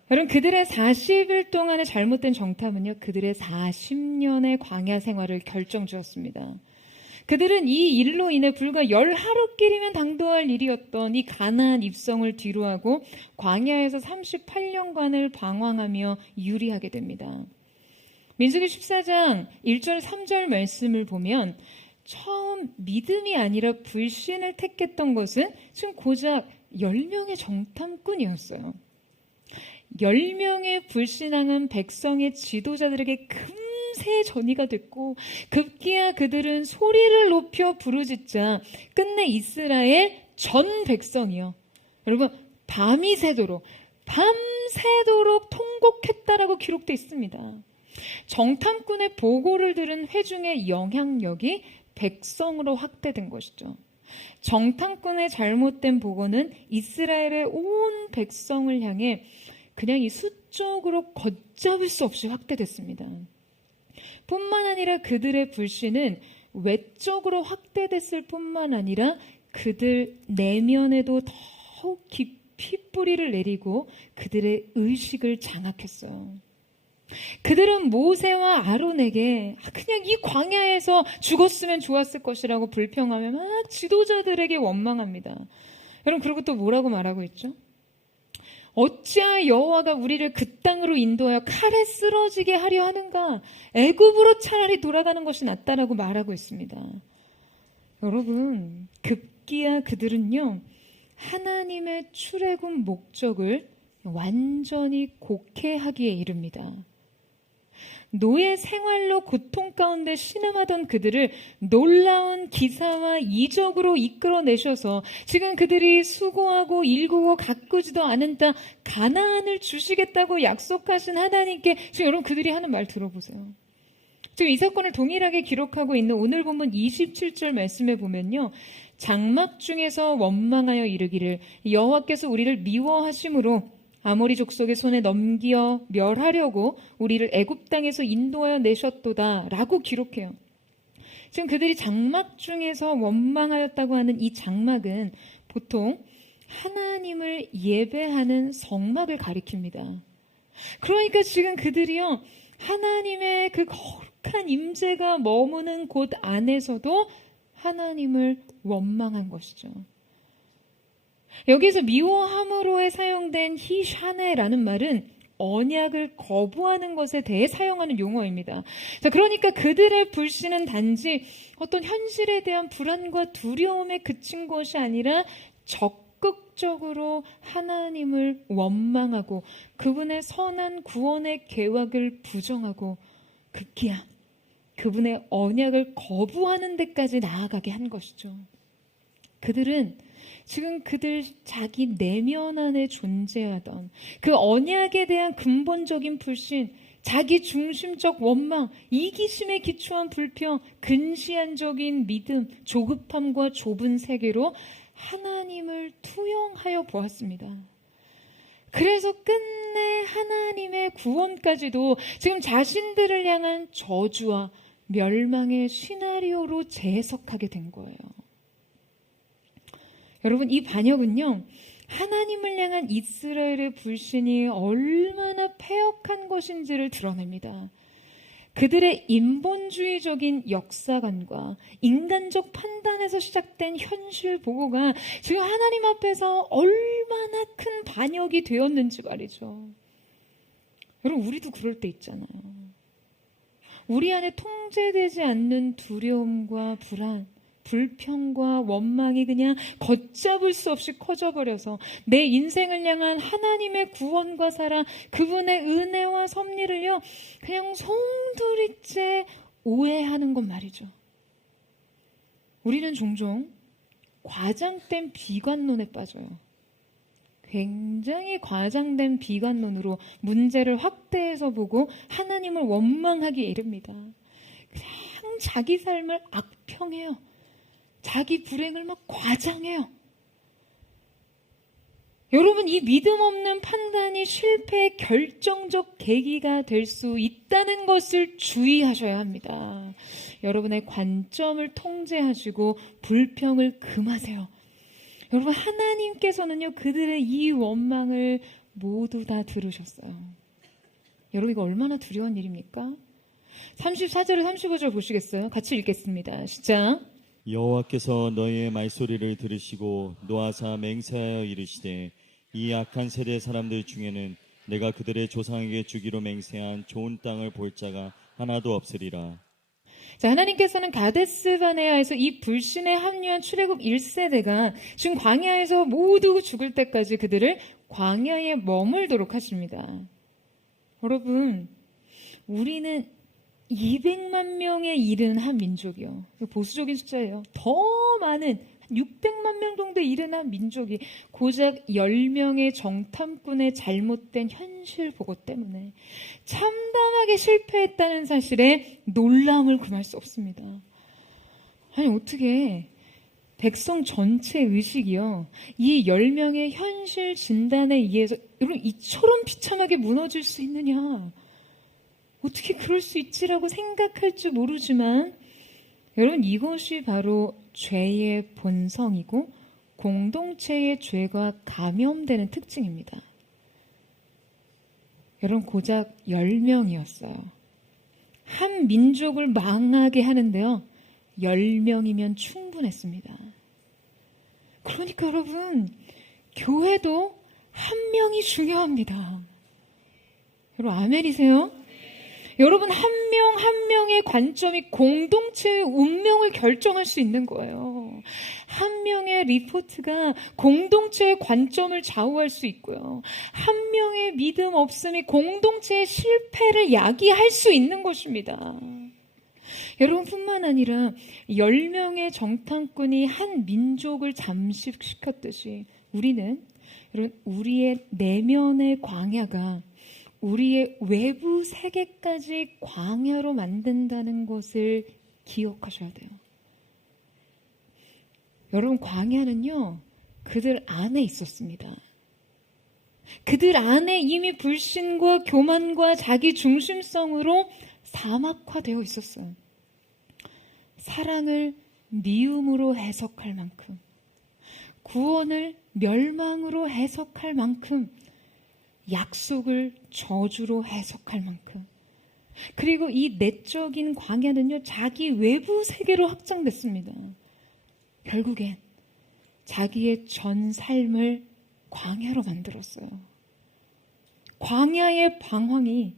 여러분, 그들의 40일 동안의 잘못된 정탐은요, 그들의 40년의 광야 생활을 결정지었습니다. 그들은 이 일로 인해 불과 10하루끼리면 당도할 일이었던 이 가나안 입성을 뒤로하고 광야에서 38년간을 방황하며 유리하게 됩니다. 민수기 14장 1절 3절 말씀을 보면 처음 믿음이 아니라 불신을 택했던 것은 지금 고작 10명의 정탐꾼이었어요. 10명의 불신앙은 백성의 지도자들에게 금세 전이가 됐고 급기야 그들은 소리를 높여 부르짖자 끝내 이스라엘 전 백성이요. 여러분, 밤새도록 통곡했다라고 기록되어 있습니다. 정탐꾼의 보고를 들은 회중의 영향력이 백성으로 확대된 것이죠. 정탐꾼의 잘못된 보고는 이스라엘의 온 백성을 향해 그냥 이 수적으로 걷잡을 수 없이 확대됐습니다. 뿐만 아니라 그들의 불신은 외적으로 확대됐을 뿐만 아니라 그들 내면에도 더욱 깊이 뿌리를 내리고 그들의 의식을 장악했어요. 그들은 모세와 아론에게 그냥 이 광야에서 죽었으면 좋았을 것이라고 불평하며 막 지도자들에게 원망합니다. 여러분, 그리고 또 뭐라고 말하고 있죠? 어찌하여 여호와가 우리를 그 땅으로 인도하여 칼에 쓰러지게 하려 하는가? 애굽으로 차라리 돌아가는 것이 낫다라고 말하고 있습니다. 여러분, 급기야 그들은요, 하나님의 출애굽 목적을 완전히 곡해하기에 이릅니다. 노예 생활로 고통 가운데 신음하던 그들을 놀라운 기사와 이적으로 이끌어내셔서 지금 그들이 수고하고 일구고 가꾸지도 않은 땅 가나안을 주시겠다고 약속하신 하나님께 지금 여러분 그들이 하는 말 들어보세요. 지금 이 사건을 동일하게 기록하고 있는 오늘 본문 27절 말씀에 보면요, 장막 중에서 원망하여 이르기를 여호와께서 우리를 미워하심으로 아모리 족속의 손에 넘겨 멸하려고 우리를 애굽 땅에서 인도하여 내셨도다 라고 기록해요. 지금 그들이 장막 중에서 원망하였다고 하는 이 장막은 보통 하나님을 예배하는 성막을 가리킵니다. 그러니까 지금 그들이요, 하나님의 그 거룩한 임재가 머무는 곳 안에서도 하나님을 원망한 것이죠. 여기서 미워함으로에 사용된 히샤네라는 말은 언약을 거부하는 것에 대해 사용하는 용어입니다. 자, 그러니까 그들의 불신은 단지 어떤 현실에 대한 불안과 두려움에 그친 것이 아니라 적극적으로 하나님을 원망하고 그분의 선한 구원의 계획을 부정하고 급기야 그분의 언약을 거부하는 데까지 나아가게 한 것이죠. 그들은 지금 그들 자기 내면 안에 존재하던 그 언약에 대한 근본적인 불신, 자기 중심적 원망, 이기심에 기초한 불평, 근시안적인 믿음, 조급함과 좁은 세계로 하나님을 투영하여 보았습니다. 그래서 끝내 하나님의 구원까지도 지금 자신들을 향한 저주와 멸망의 시나리오로 재해석하게 된 거예요. 여러분, 이 반역은요, 하나님을 향한 이스라엘의 불신이 얼마나 패역한 것인지를 드러냅니다. 그들의 인본주의적인 역사관과 인간적 판단에서 시작된 현실 보고가 지금 하나님 앞에서 얼마나 큰 반역이 되었는지 말이죠. 여러분, 우리도 그럴 때 있잖아요. 우리 안에 통제되지 않는 두려움과 불안, 불평과 원망이 그냥 걷잡을 수 없이 커져버려서 내 인생을 향한 하나님의 구원과 사랑, 그분의 은혜와 섭리를요, 그냥 송두리째 오해하는 것 말이죠. 우리는 종종 과장된 비관론에 빠져요. 굉장히 과장된 비관론으로 문제를 확대해서 보고 하나님을 원망하기에 이릅니다. 그냥 자기 삶을 악평해요. 자기 불행을 막 과장해요. 여러분, 이 믿음 없는 판단이 실패의 결정적 계기가 될 수 있다는 것을 주의하셔야 합니다. 여러분의 관점을 통제하시고 불평을 금하세요. 여러분, 하나님께서는요, 그들의 이 원망을 모두 다 들으셨어요. 여러분, 이거 얼마나 두려운 일입니까? 34절에 35절 보시겠어요? 같이 읽겠습니다. 시작. 여호와께서 너희의 말소리를 들으시고 노하사 맹세하여 이르시되 이 악한 세대 사람들 중에는 내가 그들의 조상에게 주기로 맹세한 좋은 땅을 볼 자가 하나도 없으리라. 자, 하나님께서는 가데스 바네아에서 이 불신에 합류한 출애굽 1세대가 지금 광야에서 모두 죽을 때까지 그들을 광야에 머물도록 하십니다. 여러분, 우리는 200만 명에 이르는 한 민족이요. 보수적인 숫자예요. 더 많은 600만 명 정도에 이르는 한 민족이 고작 10명의 정탐꾼의 잘못된 현실 보고 때문에 참담하게 실패했다는 사실에 놀라움을 금할 수 없습니다. 아니, 어떻게 백성 전체 의식이요, 이 10명의 현실 진단에 의해서 여러분 이처럼 비참하게 무너질 수 있느냐, 어떻게 그럴 수 있지라고 생각할지 모르지만 여러분, 이것이 바로 죄의 본성이고 공동체의 죄가 감염되는 특징입니다. 여러분, 고작 10명이었어요. 한 민족을 망하게 하는데요, 10명이면 충분했습니다. 그러니까 여러분, 교회도 한 명이 중요합니다. 여러분, 아멘이세요? 여러분, 한 명 한 명의 관점이 공동체의 운명을 결정할 수 있는 거예요. 한 명의 리포트가 공동체의 관점을 좌우할 수 있고요. 한 명의 믿음 없음이 공동체의 실패를 야기할 수 있는 것입니다. 여러분뿐만 아니라 10명의 정탐꾼이 한 민족을 잠식시켰듯이 우리는, 여러분, 우리의 내면의 광야가 우리의 외부 세계까지 광야로 만든다는 것을 기억하셔야 돼요. 여러분, 광야는요, 그들 안에 있었습니다. 그들 안에 이미 불신과 교만과 자기 중심성으로 사막화되어 있었어요. 사랑을 미움으로 해석할 만큼, 구원을 멸망으로 해석할 만큼, 약속을 저주로 해석할 만큼, 그리고 이 내적인 광야는요, 자기 외부 세계로 확장됐습니다. 결국엔 자기의 전 삶을 광야로 만들었어요. 광야의 방황이,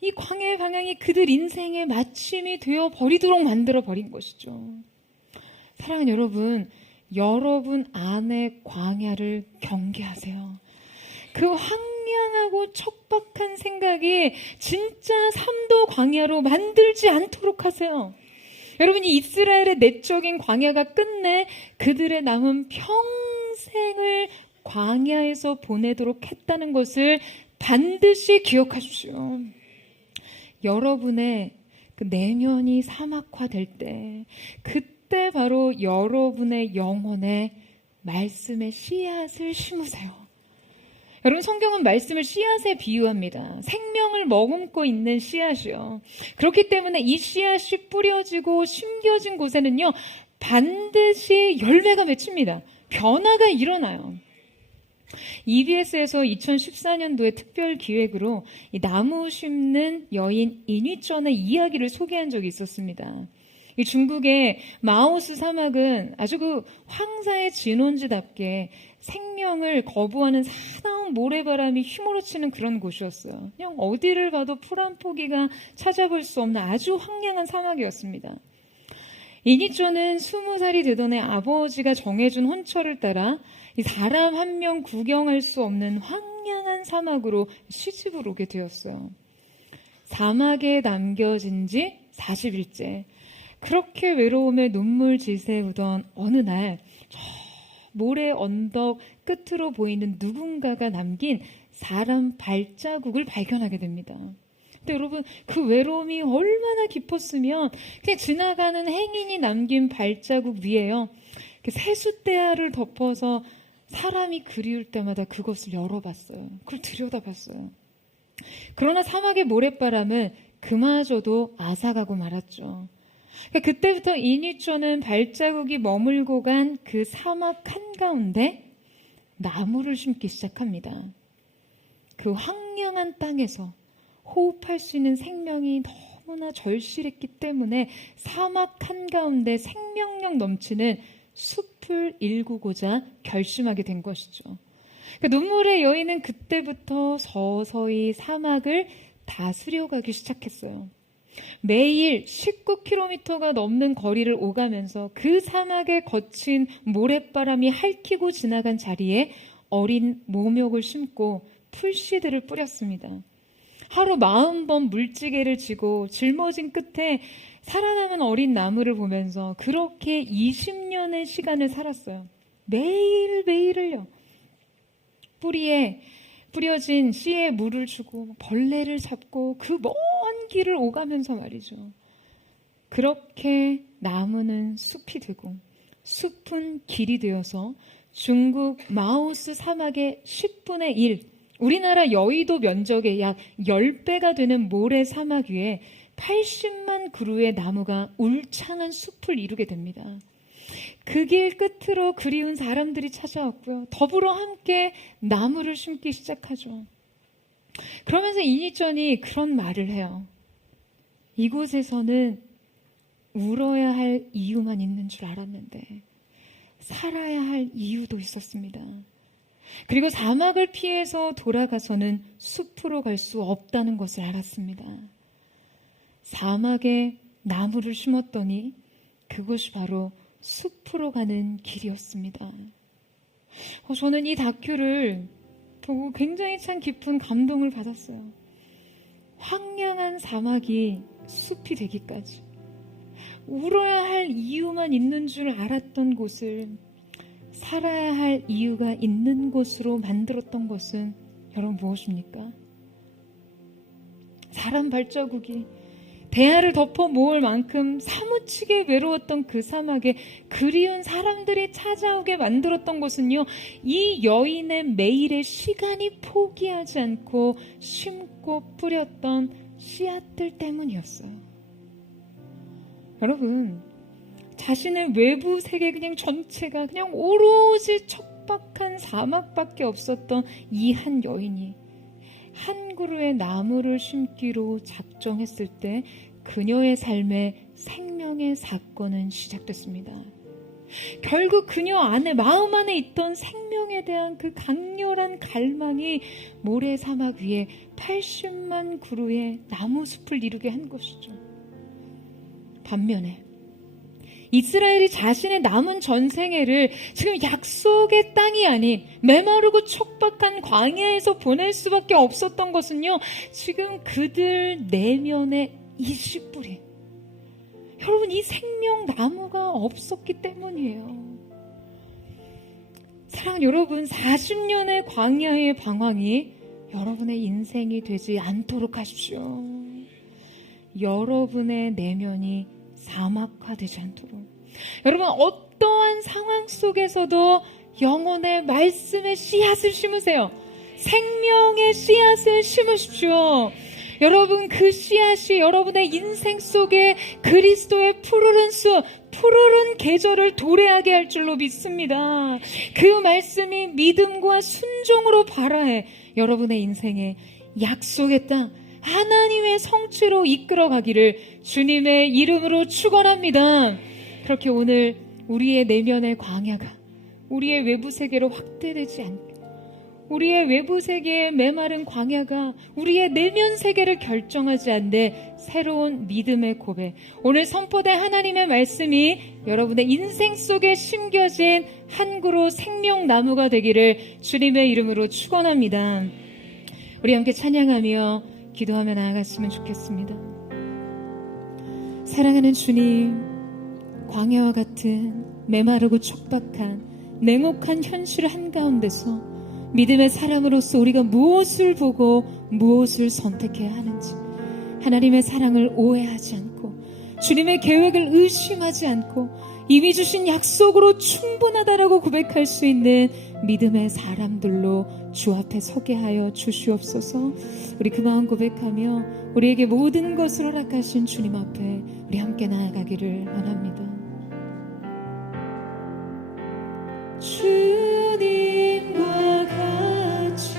이 광야의 방황이 그들 인생의 마침이 되어 버리도록 만들어 버린 것이죠. 사랑하는 여러분, 여러분 안의 광야를 경계하세요. 그 황량하고 척박한 생각이 진짜 삼도 광야로 만들지 않도록 하세요. 여러분, 이 이스라엘의 내적인 광야가 끝내 그들의 남은 평생을 광야에서 보내도록 했다는 것을 반드시 기억하십시오. 여러분의 그 내면이 사막화될 때, 그때 바로 여러분의 영혼에 말씀의 씨앗을 심으세요. 여러분, 성경은 말씀을 씨앗에 비유합니다. 생명을 머금고 있는 씨앗이요. 그렇기 때문에 이 씨앗이 뿌려지고 심겨진 곳에는요, 반드시 열매가 맺힙니다. 변화가 일어나요. EBS에서 2014년도에 특별 기획으로 이 나무 심는 여인 인위전의 이야기를 소개한 적이 있었습니다. 이 중국의 마오스 사막은 아주 그 황사의 진원지답게 생명을 거부하는 사나운 모래바람이 휘몰아치는 그런 곳이었어요. 그냥 어디를 봐도 풀 한 포기가 찾아볼 수 없는 아주 황량한 사막이었습니다. 인위조는 20살이 되던 해 아버지가 정해준 혼처를 따라 이 사람 한 명 구경할 수 없는 황량한 사막으로 시집을 오게 되었어요. 사막에 남겨진 지 40일째. 그렇게 외로움에 눈물 지새우던 어느 날, 저 모래 언덕 끝으로 보이는 누군가가 남긴 사람 발자국을 발견하게 됩니다. 근데 여러분, 그 외로움이 얼마나 깊었으면 그냥 지나가는 행인이 남긴 발자국 위에요, 세숫대야를 덮어서 사람이 그리울 때마다 그것을 열어봤어요. 그걸 들여다봤어요. 그러나 사막의 모래바람은 그마저도 앗아가고 말았죠. 그때부터 인위초는 발자국이 머물고 간 그 사막 한가운데 나무를 심기 시작합니다. 그 황량한 땅에서 호흡할 수 있는 생명이 너무나 절실했기 때문에 사막 한가운데 생명력 넘치는 숲을 일구고자 결심하게 된 것이죠. 눈물의 여인은 그때부터 서서히 사막을 다스려가기 시작했어요. 매일 19km가 넘는 거리를 오가면서 그 사막에 거친 모래바람이 핥히고 지나간 자리에 어린 모욕을 심고 풀씨들을 뿌렸습니다. 하루 40번 물지개를 지고 짊어진 끝에 살아남은 어린 나무를 보면서 그렇게 20년의 시간을 살았어요. 매일매일을요. 뿌리에 뿌려진 씨에 물을 주고 벌레를 잡고 그 먼 길을 오가면서 말이죠. 그렇게 나무는 숲이 되고 숲은 길이 되어서 중국 마오스 사막의 10분의 1, 우리나라 여의도 면적의 약 10배가 되는 모래 사막 위에 80만 그루의 나무가 울창한 숲을 이루게 됩니다. 그 길 끝으로 그리운 사람들이 찾아왔고요. 더불어 함께 나무를 심기 시작하죠. 그러면서 인위전이 그런 말을 해요. 이곳에서는 울어야 할 이유만 있는 줄 알았는데 살아야 할 이유도 있었습니다. 그리고 사막을 피해서 돌아가서는 숲으로 갈 수 없다는 것을 알았습니다. 사막에 나무를 심었더니 그것이 바로 숲으로 가는 길이었습니다. 저는 이 다큐를 보고 굉장히 참 깊은 감동을 받았어요. 황량한 사막이 숲이 되기까지, 울어야 할 이유만 있는 줄 알았던 곳을 살아야 할 이유가 있는 곳으로 만들었던 것은 여러분 무엇입니까? 사람 발자국이 대야를 덮어 모을 만큼 사무치게 외로웠던 그 사막에 그리운 사람들이 찾아오게 만들었던 것은요, 이 여인의 매일의 시간이 포기하지 않고 심고 뿌렸던 씨앗들 때문이었어요. 여러분, 자신의 외부 세계 그냥 전체가 그냥 오로지 척박한 사막밖에 없었던 이 한 여인이 한 그루의 나무를 심기로 작정했을 때 그녀의 삶에 생명의 사건은 시작됐습니다. 결국 그녀 안에, 마음 안에 있던 생명에 대한 그 강렬한 갈망이 모래 사막 위에 80만 그루의 나무 숲을 이루게 한 것이죠. 반면에 이스라엘이 자신의 남은 전생애를 지금 약속의 땅이 아닌 메마르고 촉박한 광야에서 보낼 수밖에 없었던 것은요, 지금 그들 내면의 이 씨 뿌리, 여러분, 이 생명나무가 없었기 때문이에요. 사랑하는 여러분, 40년의 광야의 방황이 여러분의 인생이 되지 않도록 하십시오. 여러분의 내면이 사막화되지 않도록. 여러분, 어떠한 상황 속에서도 영혼의 말씀의 씨앗을 심으세요. 생명의 씨앗을 심으십시오. 여러분, 그 씨앗이 여러분의 인생 속에 그리스도의 푸르른 수, 푸르른 계절을 도래하게 할 줄로 믿습니다. 그 말씀이 믿음과 순종으로 발화해 여러분의 인생에 약속의 땅, 하나님의 성취로 이끌어가기를 주님의 이름으로 축원합니다. 그렇게 오늘 우리의 내면의 광야가 우리의 외부 세계로 확대되지 않게, 우리의 외부 세계의 메마른 광야가 우리의 내면 세계를 결정하지 않되 새로운 믿음의 고백, 오늘 선포된 하나님의 말씀이 여러분의 인생 속에 심겨진 한 그루 생명나무가 되기를 주님의 이름으로 축원합니다. 우리 함께 찬양하며 기도하며 나아갔으면 좋겠습니다. 사랑하는 주님, 광야와 같은 메마르고 촉박한 냉혹한 현실 한가운데서 믿음의 사람으로서 우리가 무엇을 보고 무엇을 선택해야 하는지, 하나님의 사랑을 오해하지 않고 주님의 계획을 의심하지 않고 이미 주신 약속으로 충분하다라고 고백할 수 있는 믿음의 사람들로 주 앞에 서게 하여 주시옵소서. 우리 그 마음 고백하며 우리에게 모든 것을 허락하신 주님 앞에 우리 함께 나아가기를 원합니다. 주님과 같이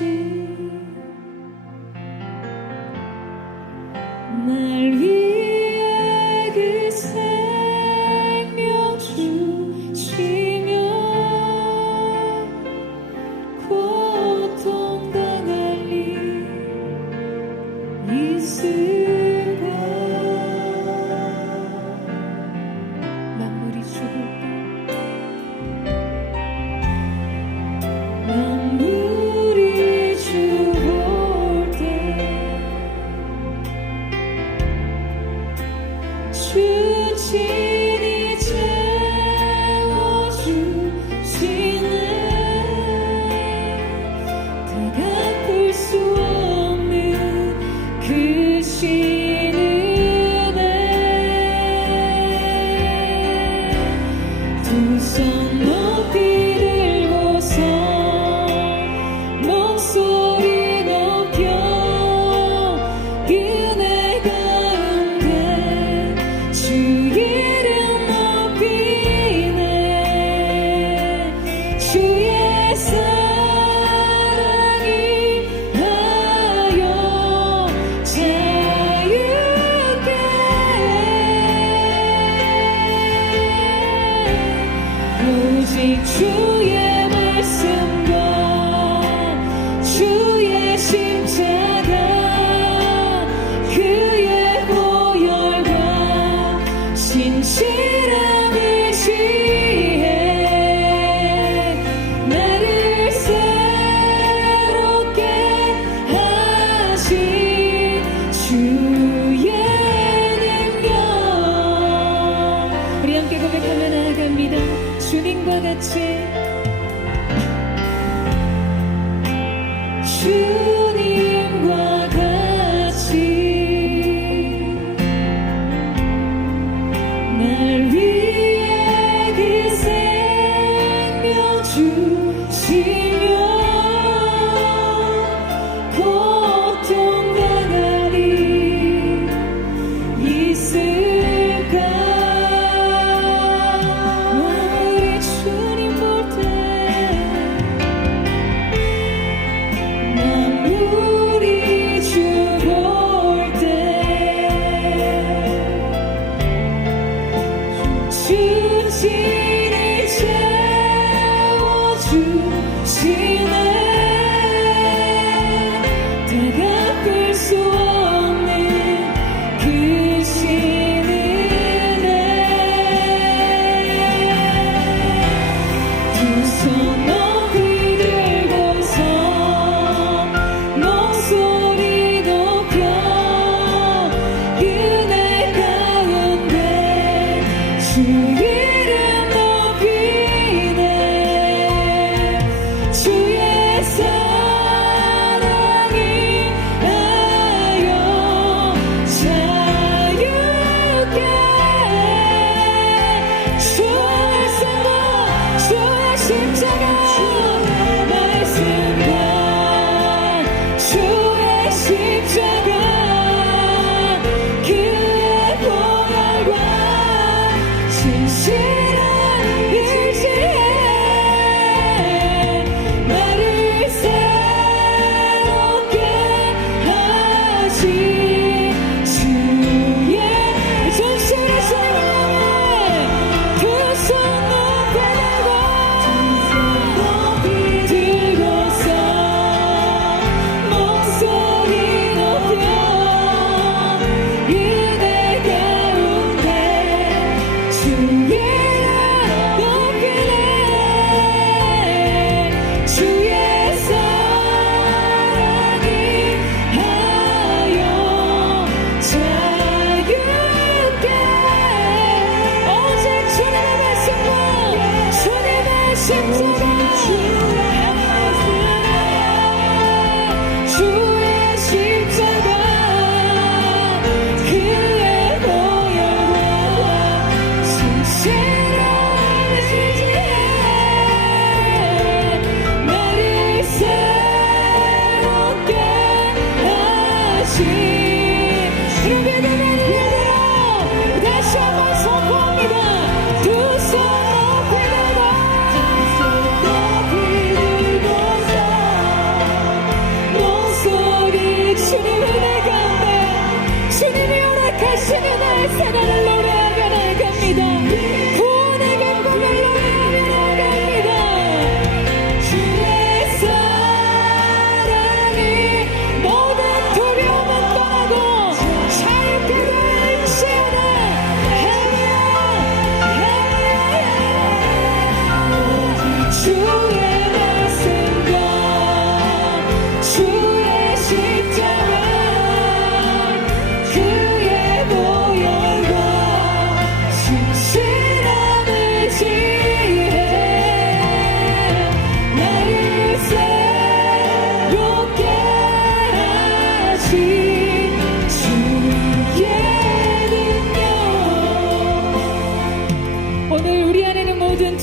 날 위해 그 생명 주시며 고통당할 일 있을까? 만물이 죽을 때, 만물이 죽을 때 주 친히 채워주시네. 다 갚을 수 없는 그 신 은혜, 두 손 높이 들고서 목소리 높여 은혜 가운데 주 이름 높이네. 주의 사랑이 하여 자유케 오직 주의 말씀과 주의 십자가 그의 보혈과 진실함을 지혜 나를 새롭게 하신 주의 능력. 우리 함께 고백하며 나아갑니다. 주님과 같이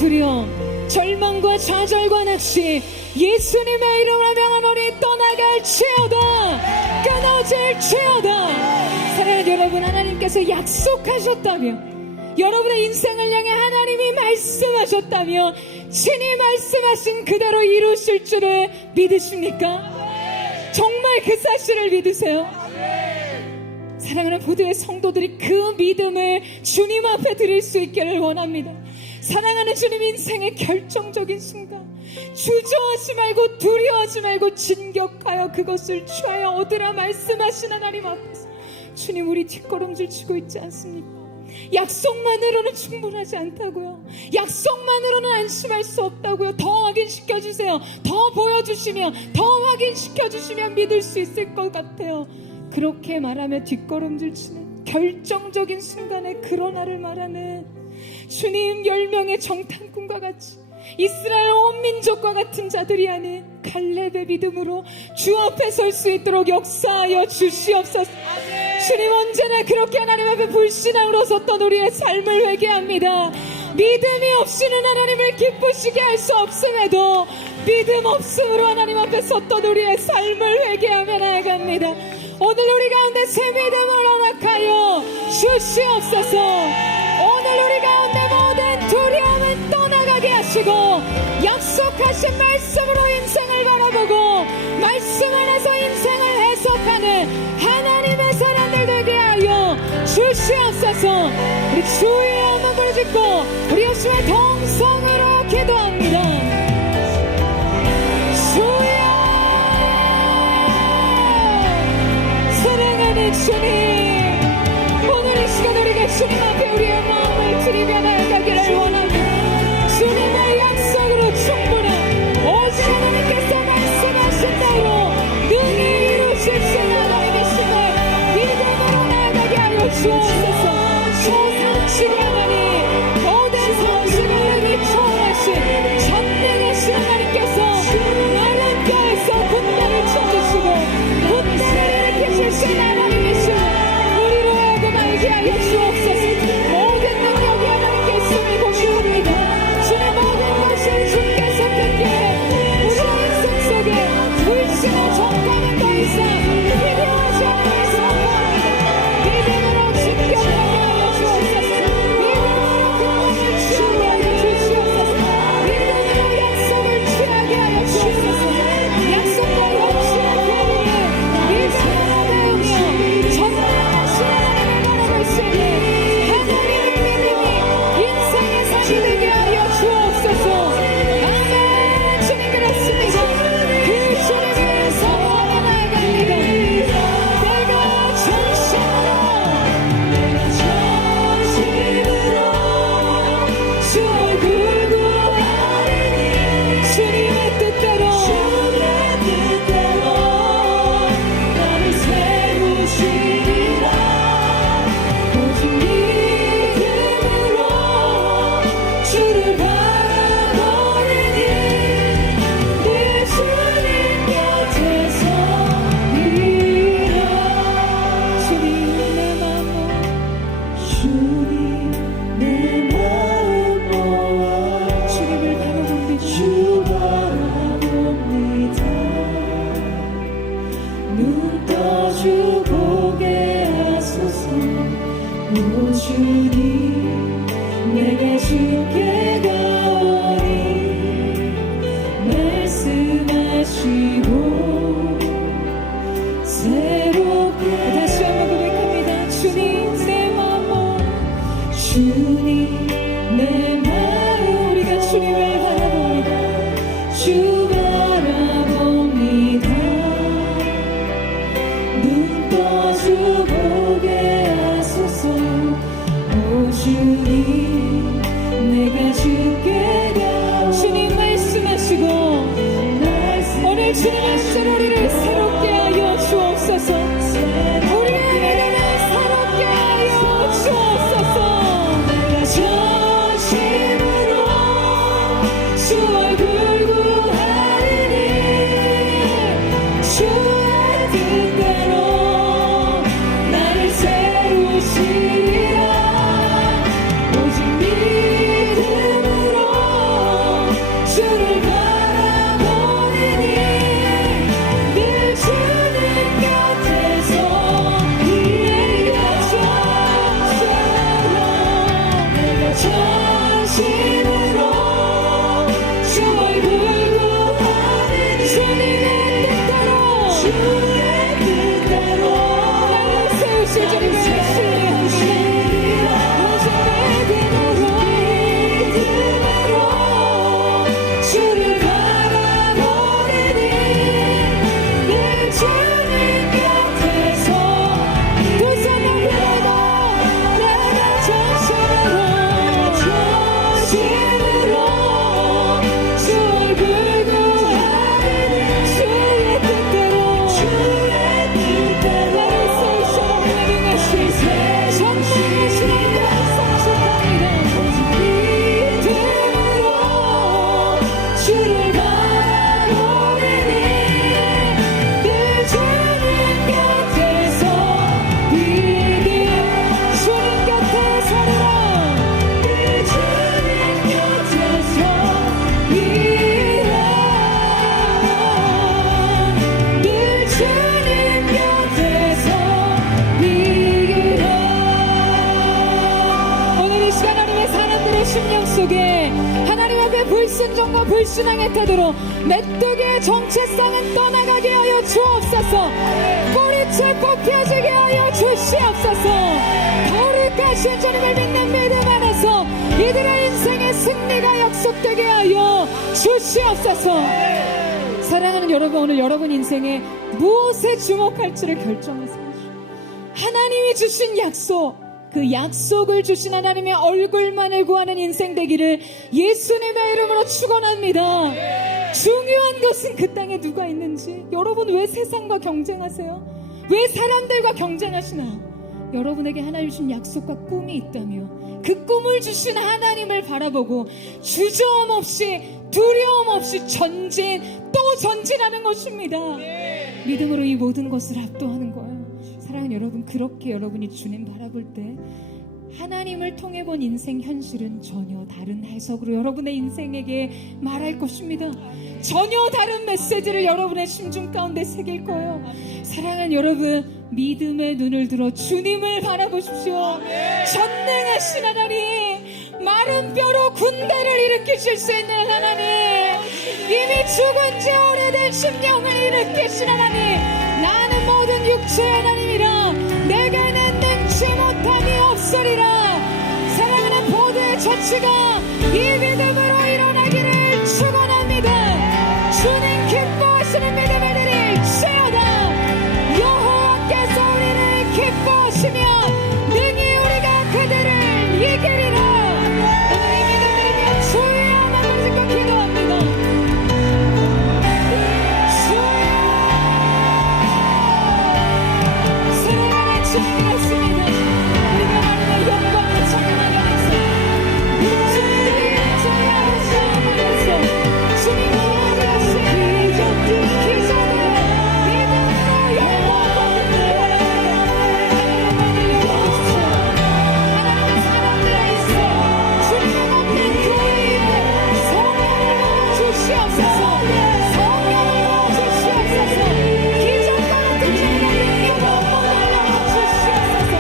두려움, 절망과 좌절과 낙심, 예수님의 이름으로 명하노니 떠나갈지어다, 끊어질지어다. 사랑하는 여러분, 하나님께서 약속하셨다며, 여러분의 인생을 향해 하나님이 말씀하셨다며, 친히 말씀하신 그대로 이루실 줄을 믿으십니까? 정말 그 사실을 믿으세요? 사랑하는 보드의 성도들이 그 믿음을 주님 앞에 드릴 수 있기를 원합니다. 사랑하는 주님, 인생의 결정적인 순간 주저하지 말고 두려워하지 말고 진격하여 그것을 취하여 얻으라 말씀하신 하나님 앞에서 주님, 우리 뒷걸음질 치고 있지 않습니까? 약속만으로는 충분하지 않다고요. 약속만으로는 안심할 수 없다고요. 더 확인시켜주세요. 더 보여주시며 더 확인시켜주시면 믿을 수 있을 것 같아요. 그렇게 말하며 뒷걸음질 치는 결정적인 순간에 그러나를 말하는 주님, 10명의 정탐꾼과 같이 이스라엘 온 민족과 같은 자들이 아닌 갈렙의 믿음으로 주 앞에 설 수 있도록 역사하여 주시옵소서. 주님, 언제나 그렇게 하나님 앞에 불신앙으로 섰던 우리의 삶을 회개합니다. 믿음이 없이는 하나님을 기쁘시게 할 수 없음에도 믿음 없음으로 하나님 앞에 섰던 우리의 삶을 회개하며 나아갑니다. 오늘 우리 가운데 새 믿음을 허락하여 주시옵소서. 오늘 우리 가운데 모든 두려움을 떠나가게 하시고 약속하신 말씀으로 인생을 바라보고 말씀 안에서 인생을 해석하는 하나님의 사람들 되게 하여 주시옵소서. 우리 주의 한번 부르짖고 우리 예수의 동성으로 기도합니다. 주여, 사랑하는 주님, 오늘 이 시간 우리가 주님 앞에 우리의 마음을 드리며 나아가기를 원합니다. 주님의 약속으로 충분한 오직 하나님께서 말씀하신 대로 능히 이루실 수 있는 하나님이심을 믿음으로 나아가게 하여 주옵소서. 초상치를 하나니 모든 성식을 능히 초월하신 전능하신 하나님께서 마른 뼈에서 군대를 쳐주시고 군대를 일으키실 수 있는 하나님이심을 우리로 하여금 알게 하여 주옵소서. 모든 능력이 하나님께 있음을 고백합니다. 주의 모든 것을 주께서 듣기에 우리 인생 속에 불신의 정과는 더 이상 필요하지 않음을 선포합니다. 믿음으로 진격하게 하여 주옵소서. 믿음으로 그것을 치유하여 주시옵소서. 믿음으로 약속을 취하게 하여 주옵소서. 약속과 역시의 권위를 믿음으로 배우며 전능하신 하나님을 바라볼 수 있는 하나님의 믿음이 인생의 삶이 되게 하여 주옵소서. 아멘. 주님, 그렇습니다. 그 주님을 사모하며 나아갑니다. 내가 전심으로 주 얼굴 구하리니 주님의 뜻대로 나를 세우시리라. 오직 믿음으로 주를 바라보리니 내 주님 곁에서 이라. 주님 내 마음, 주님 내 마음 모아 주님을 바라봅니다. 주 바라봅니다. 눈 떠주 보게 하소서. 오 주님, 내가 주께 가오니 말씀하시고 새롭게. 다시 한번 고백합니다. 주님 내 마음, 주님 내 마음. 우리가 주님을 바라봅니다. 주 바라봅니다. 눈 떠주 보게 하소서. 오 주님, 내가 주께 가. 주님 말씀하시고 오늘 주님의 신 우리를 새롭게 하여 주옵소서. 우리의 믿음을 새롭게 하여 주옵소서. 내가 전심으로 주 얼굴 구하리니 주의 뜻대로 나를 세우시리라. 오직 믿음으로 속에 하나님 앞에 불순종과 불신앙의 태도로 메뚜기의 정체성은 떠나가게 하여 주옵소서. 꼬리채 뽑혀지게 하여 주시옵소서. 거룩하신 주님을 믿는 믿음 안에서 이들의 인생의 승리가 약속되게 하여 주시옵소서. 사랑하는 여러분, 오늘 여러분 인생에 무엇에 주목할지를 결정하세요. 하나님이 주신 약속, 그 약속을 주신 하나님의 얼굴만을 구하는 인생 되기를 예수님의 이름으로 축원합니다. 중요한 것은 그 땅에 누가 있는지. 여러분 왜 세상과 경쟁하세요? 왜 사람들과 경쟁하시나요? 여러분에게 하나님 주신 약속과 꿈이 있다며 그 꿈을 주신 하나님을 바라보고 주저함 없이 두려움 없이 전진 또 전진하는 것입니다. 믿음으로 이 모든 것을 압도하는 거예요. 사랑하는 여러분, 그렇게 여러분이 주님 바라볼 때 하나님을 통해 본 인생 현실은 전혀 다른 해석으로 여러분의 인생에게 말할 것입니다. 전혀 다른 메시지를 여러분의 심중 가운데 새길 거예요. 사랑하는 여러분, 믿음의 눈을 들어 주님을 바라보십시오. 전능하신 하나님, 마른 뼈로 군대를 일으키실 수 있는 하나님, 이미 죽은 지 오래된 심령을 일으키신 하나님, 나는 모든 육체의 하나님이라 내게는 능치 못함이 없으리라. 사랑하는 보드의 처치가 이 믿음으로 일어나기를 축원합니다. 주님 기뻐하시는 믿음을 드릴지어다. 여호와께서 우리를 기뻐하시며 능히 우리가 그들을 이기리라. 오늘 이 믿음 드리며 주여 하나님 짓고 기도합니다. 사랑하는 주님이었습니다. 우리가 하나님의 영광을 찬양하게 하소서. 주님 아버지, 주님 보여주신 기적을 믿음으로 영광을 하나님의 사람들의 인생 주님 없는 교회에 성령을 주시옵소서. 성령을 주시옵소서. 기적과 같은 주님의 영광을 주시옵소서.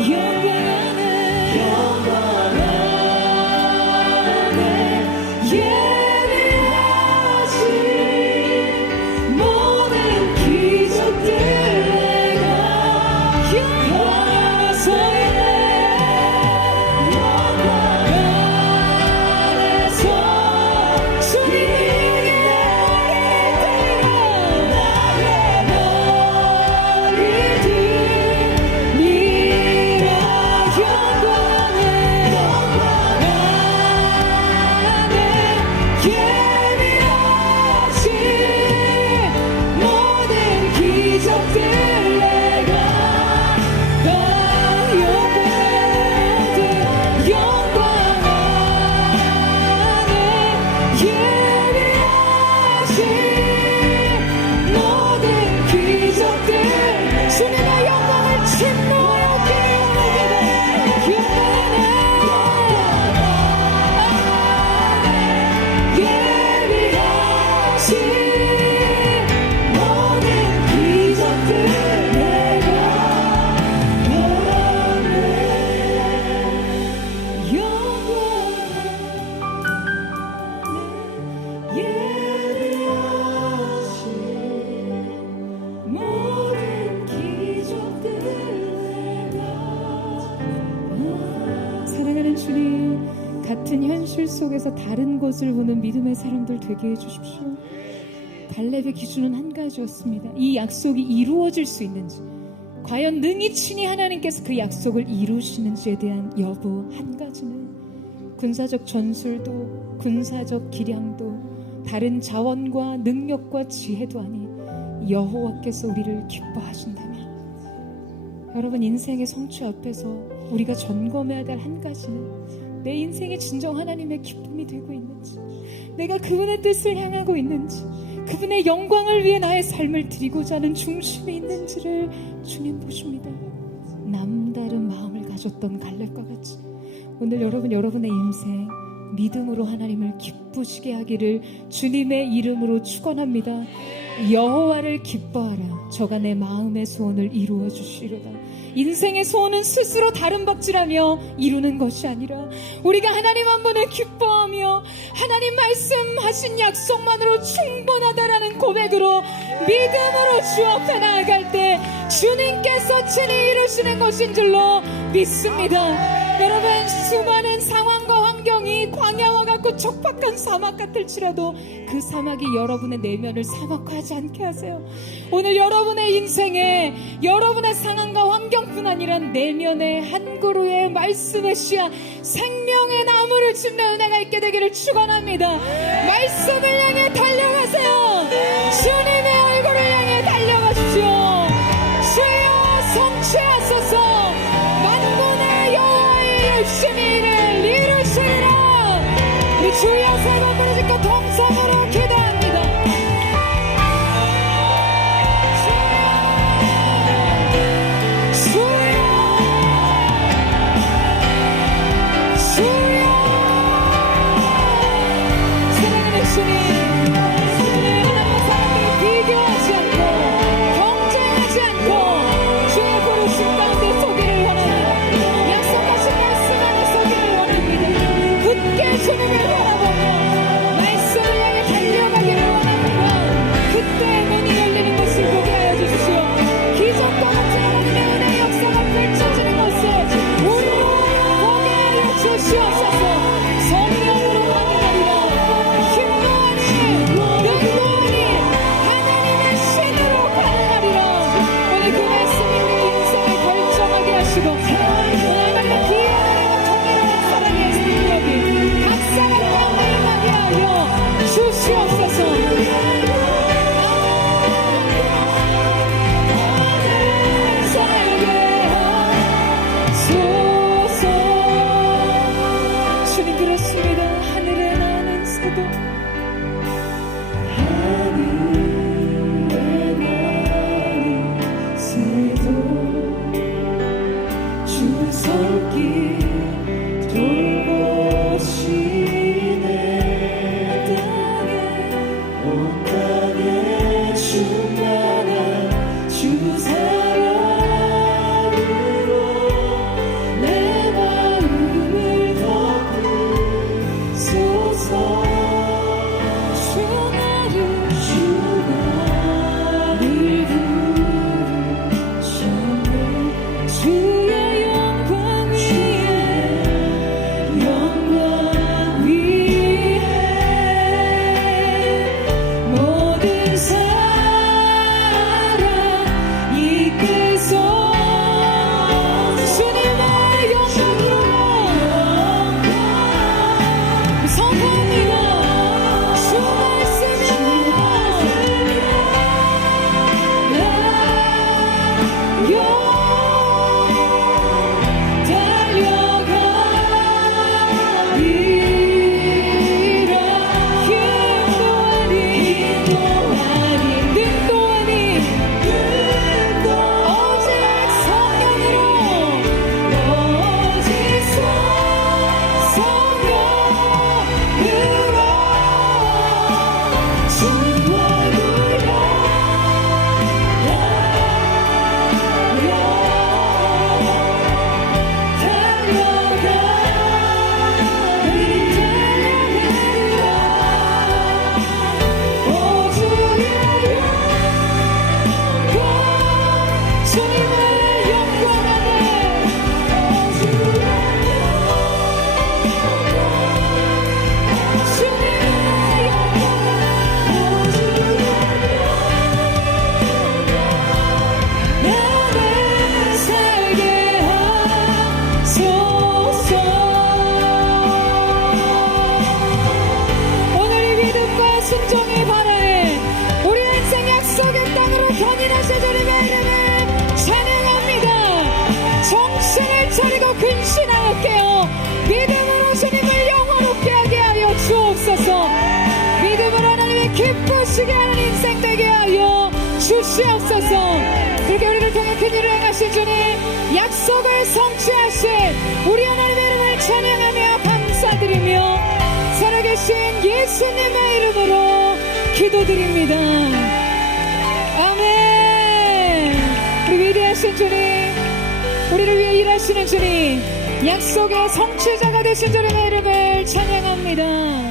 Yeah. 같은 현실 속에서 다른 것을 보는 믿음의 사람들 되게 해주십시오. 갈렙의 기준은 한 가지였습니다. 이 약속이 이루어질 수 있는지, 과연 능히 친히 하나님께서 그 약속을 이루시는지에 대한 여부 한 가지는 군사적 전술도 군사적 기량도 다른 자원과 능력과 지혜도 아닌 여호와께서 우리를 기뻐하신다면, 여러분 인생의 성취 앞에서 우리가 점검해야 될 한 가지는 내 인생의 진정 하나님의 기쁨이 되고 있는지, 내가 그분의 뜻을 향하고 있는지, 그분의 영광을 위해 나의 삶을 드리고자 하는 중심이 있는지를 주님 보십니다. 남다른 마음을 가졌던 갈렙과 같이 오늘 여러분의 인생 믿음으로 하나님을 기쁘시게 하기를 주님의 이름으로 축원합니다. 여호와를 기뻐하라. 저가 내 마음의 소원을 이루어 주시리로다. 인생의 소원은 스스로 다른 박질하며 이루는 것이 아니라 우리가 하나님 한 분을 기뻐하며 하나님 말씀하신 약속만으로 충분하다라는 고백으로 믿음으로 주 앞에 나아갈 때 주님께서 친히 이루시는 것인 줄로 믿습니다. 여러분, 수많은 상황과 환경이 광야와 같고 척박한 사막 같을지라도 그 사막이 여러분의 내면을 사막화하지 않게 하세요. 오늘 여러분의 인생에 여러분의 상황과 환경뿐 아니라 내면의 한 그루의 말씀의 씨앗, 생명의 나무를 심는 은혜가 있게 되기를 축원합니다. 말씀을 향해 달려가세요. 주님의 얼굴을 향해 달려가십시오. 주여 성취하소서. 만군의 여호와의 열심히 이를 이루시리라. 우리 주여 세 번 부르짖고 동성으로 기도합니다. 사랑하는 주님, 하나님의 사람들을 비교하지 않고 경쟁하지 않고 주의 부르심 가운데 서기를 원하는, 약속하신 말씀 안에 서기를 원합니다. 굳게 주님을 바라보며 말씀을 향해 달려가기를 원합니다. 그때 문이 열리는 것을 보게 하여 주십시오. 기적과 같은 하나님의 은혜의 역사가 펼쳐지는 것을 우리로 보게 하여 주시옵소서. 성령으로 확인하리라. 기뻐하니 능력하니 하나님의 신으로 가능하리라. 오늘 그 말씀이 우리 인생을 결정하게 하시고 하나님의 비하나님과 통일하는 사랑의 능력이 각 사람 가운데 임하게 하여 주시옵소서. 주님 그렇습니다. 하늘에 나는 새도 주 손길 돌보시네. 온 땅에 충만한 주 사랑으로 내 마음을 덮으소서. 주 나를 부르셨네. 주의 영광 위에 기쁘시게 하는 인생 되게 하여 주시옵소서. 그렇게 우리를 통해 큰 일을 행하신 주님, 약속을 성취하신 우리 하나님의 이름을 찬양하며 감사드리며 살아계신 예수님의 이름으로 기도드립니다. 아멘. 우리 위대하신 주님, 우리를 위해 일하시는 주님, 약속의 성취자가 되신 주님의 이름을 찬양합니다.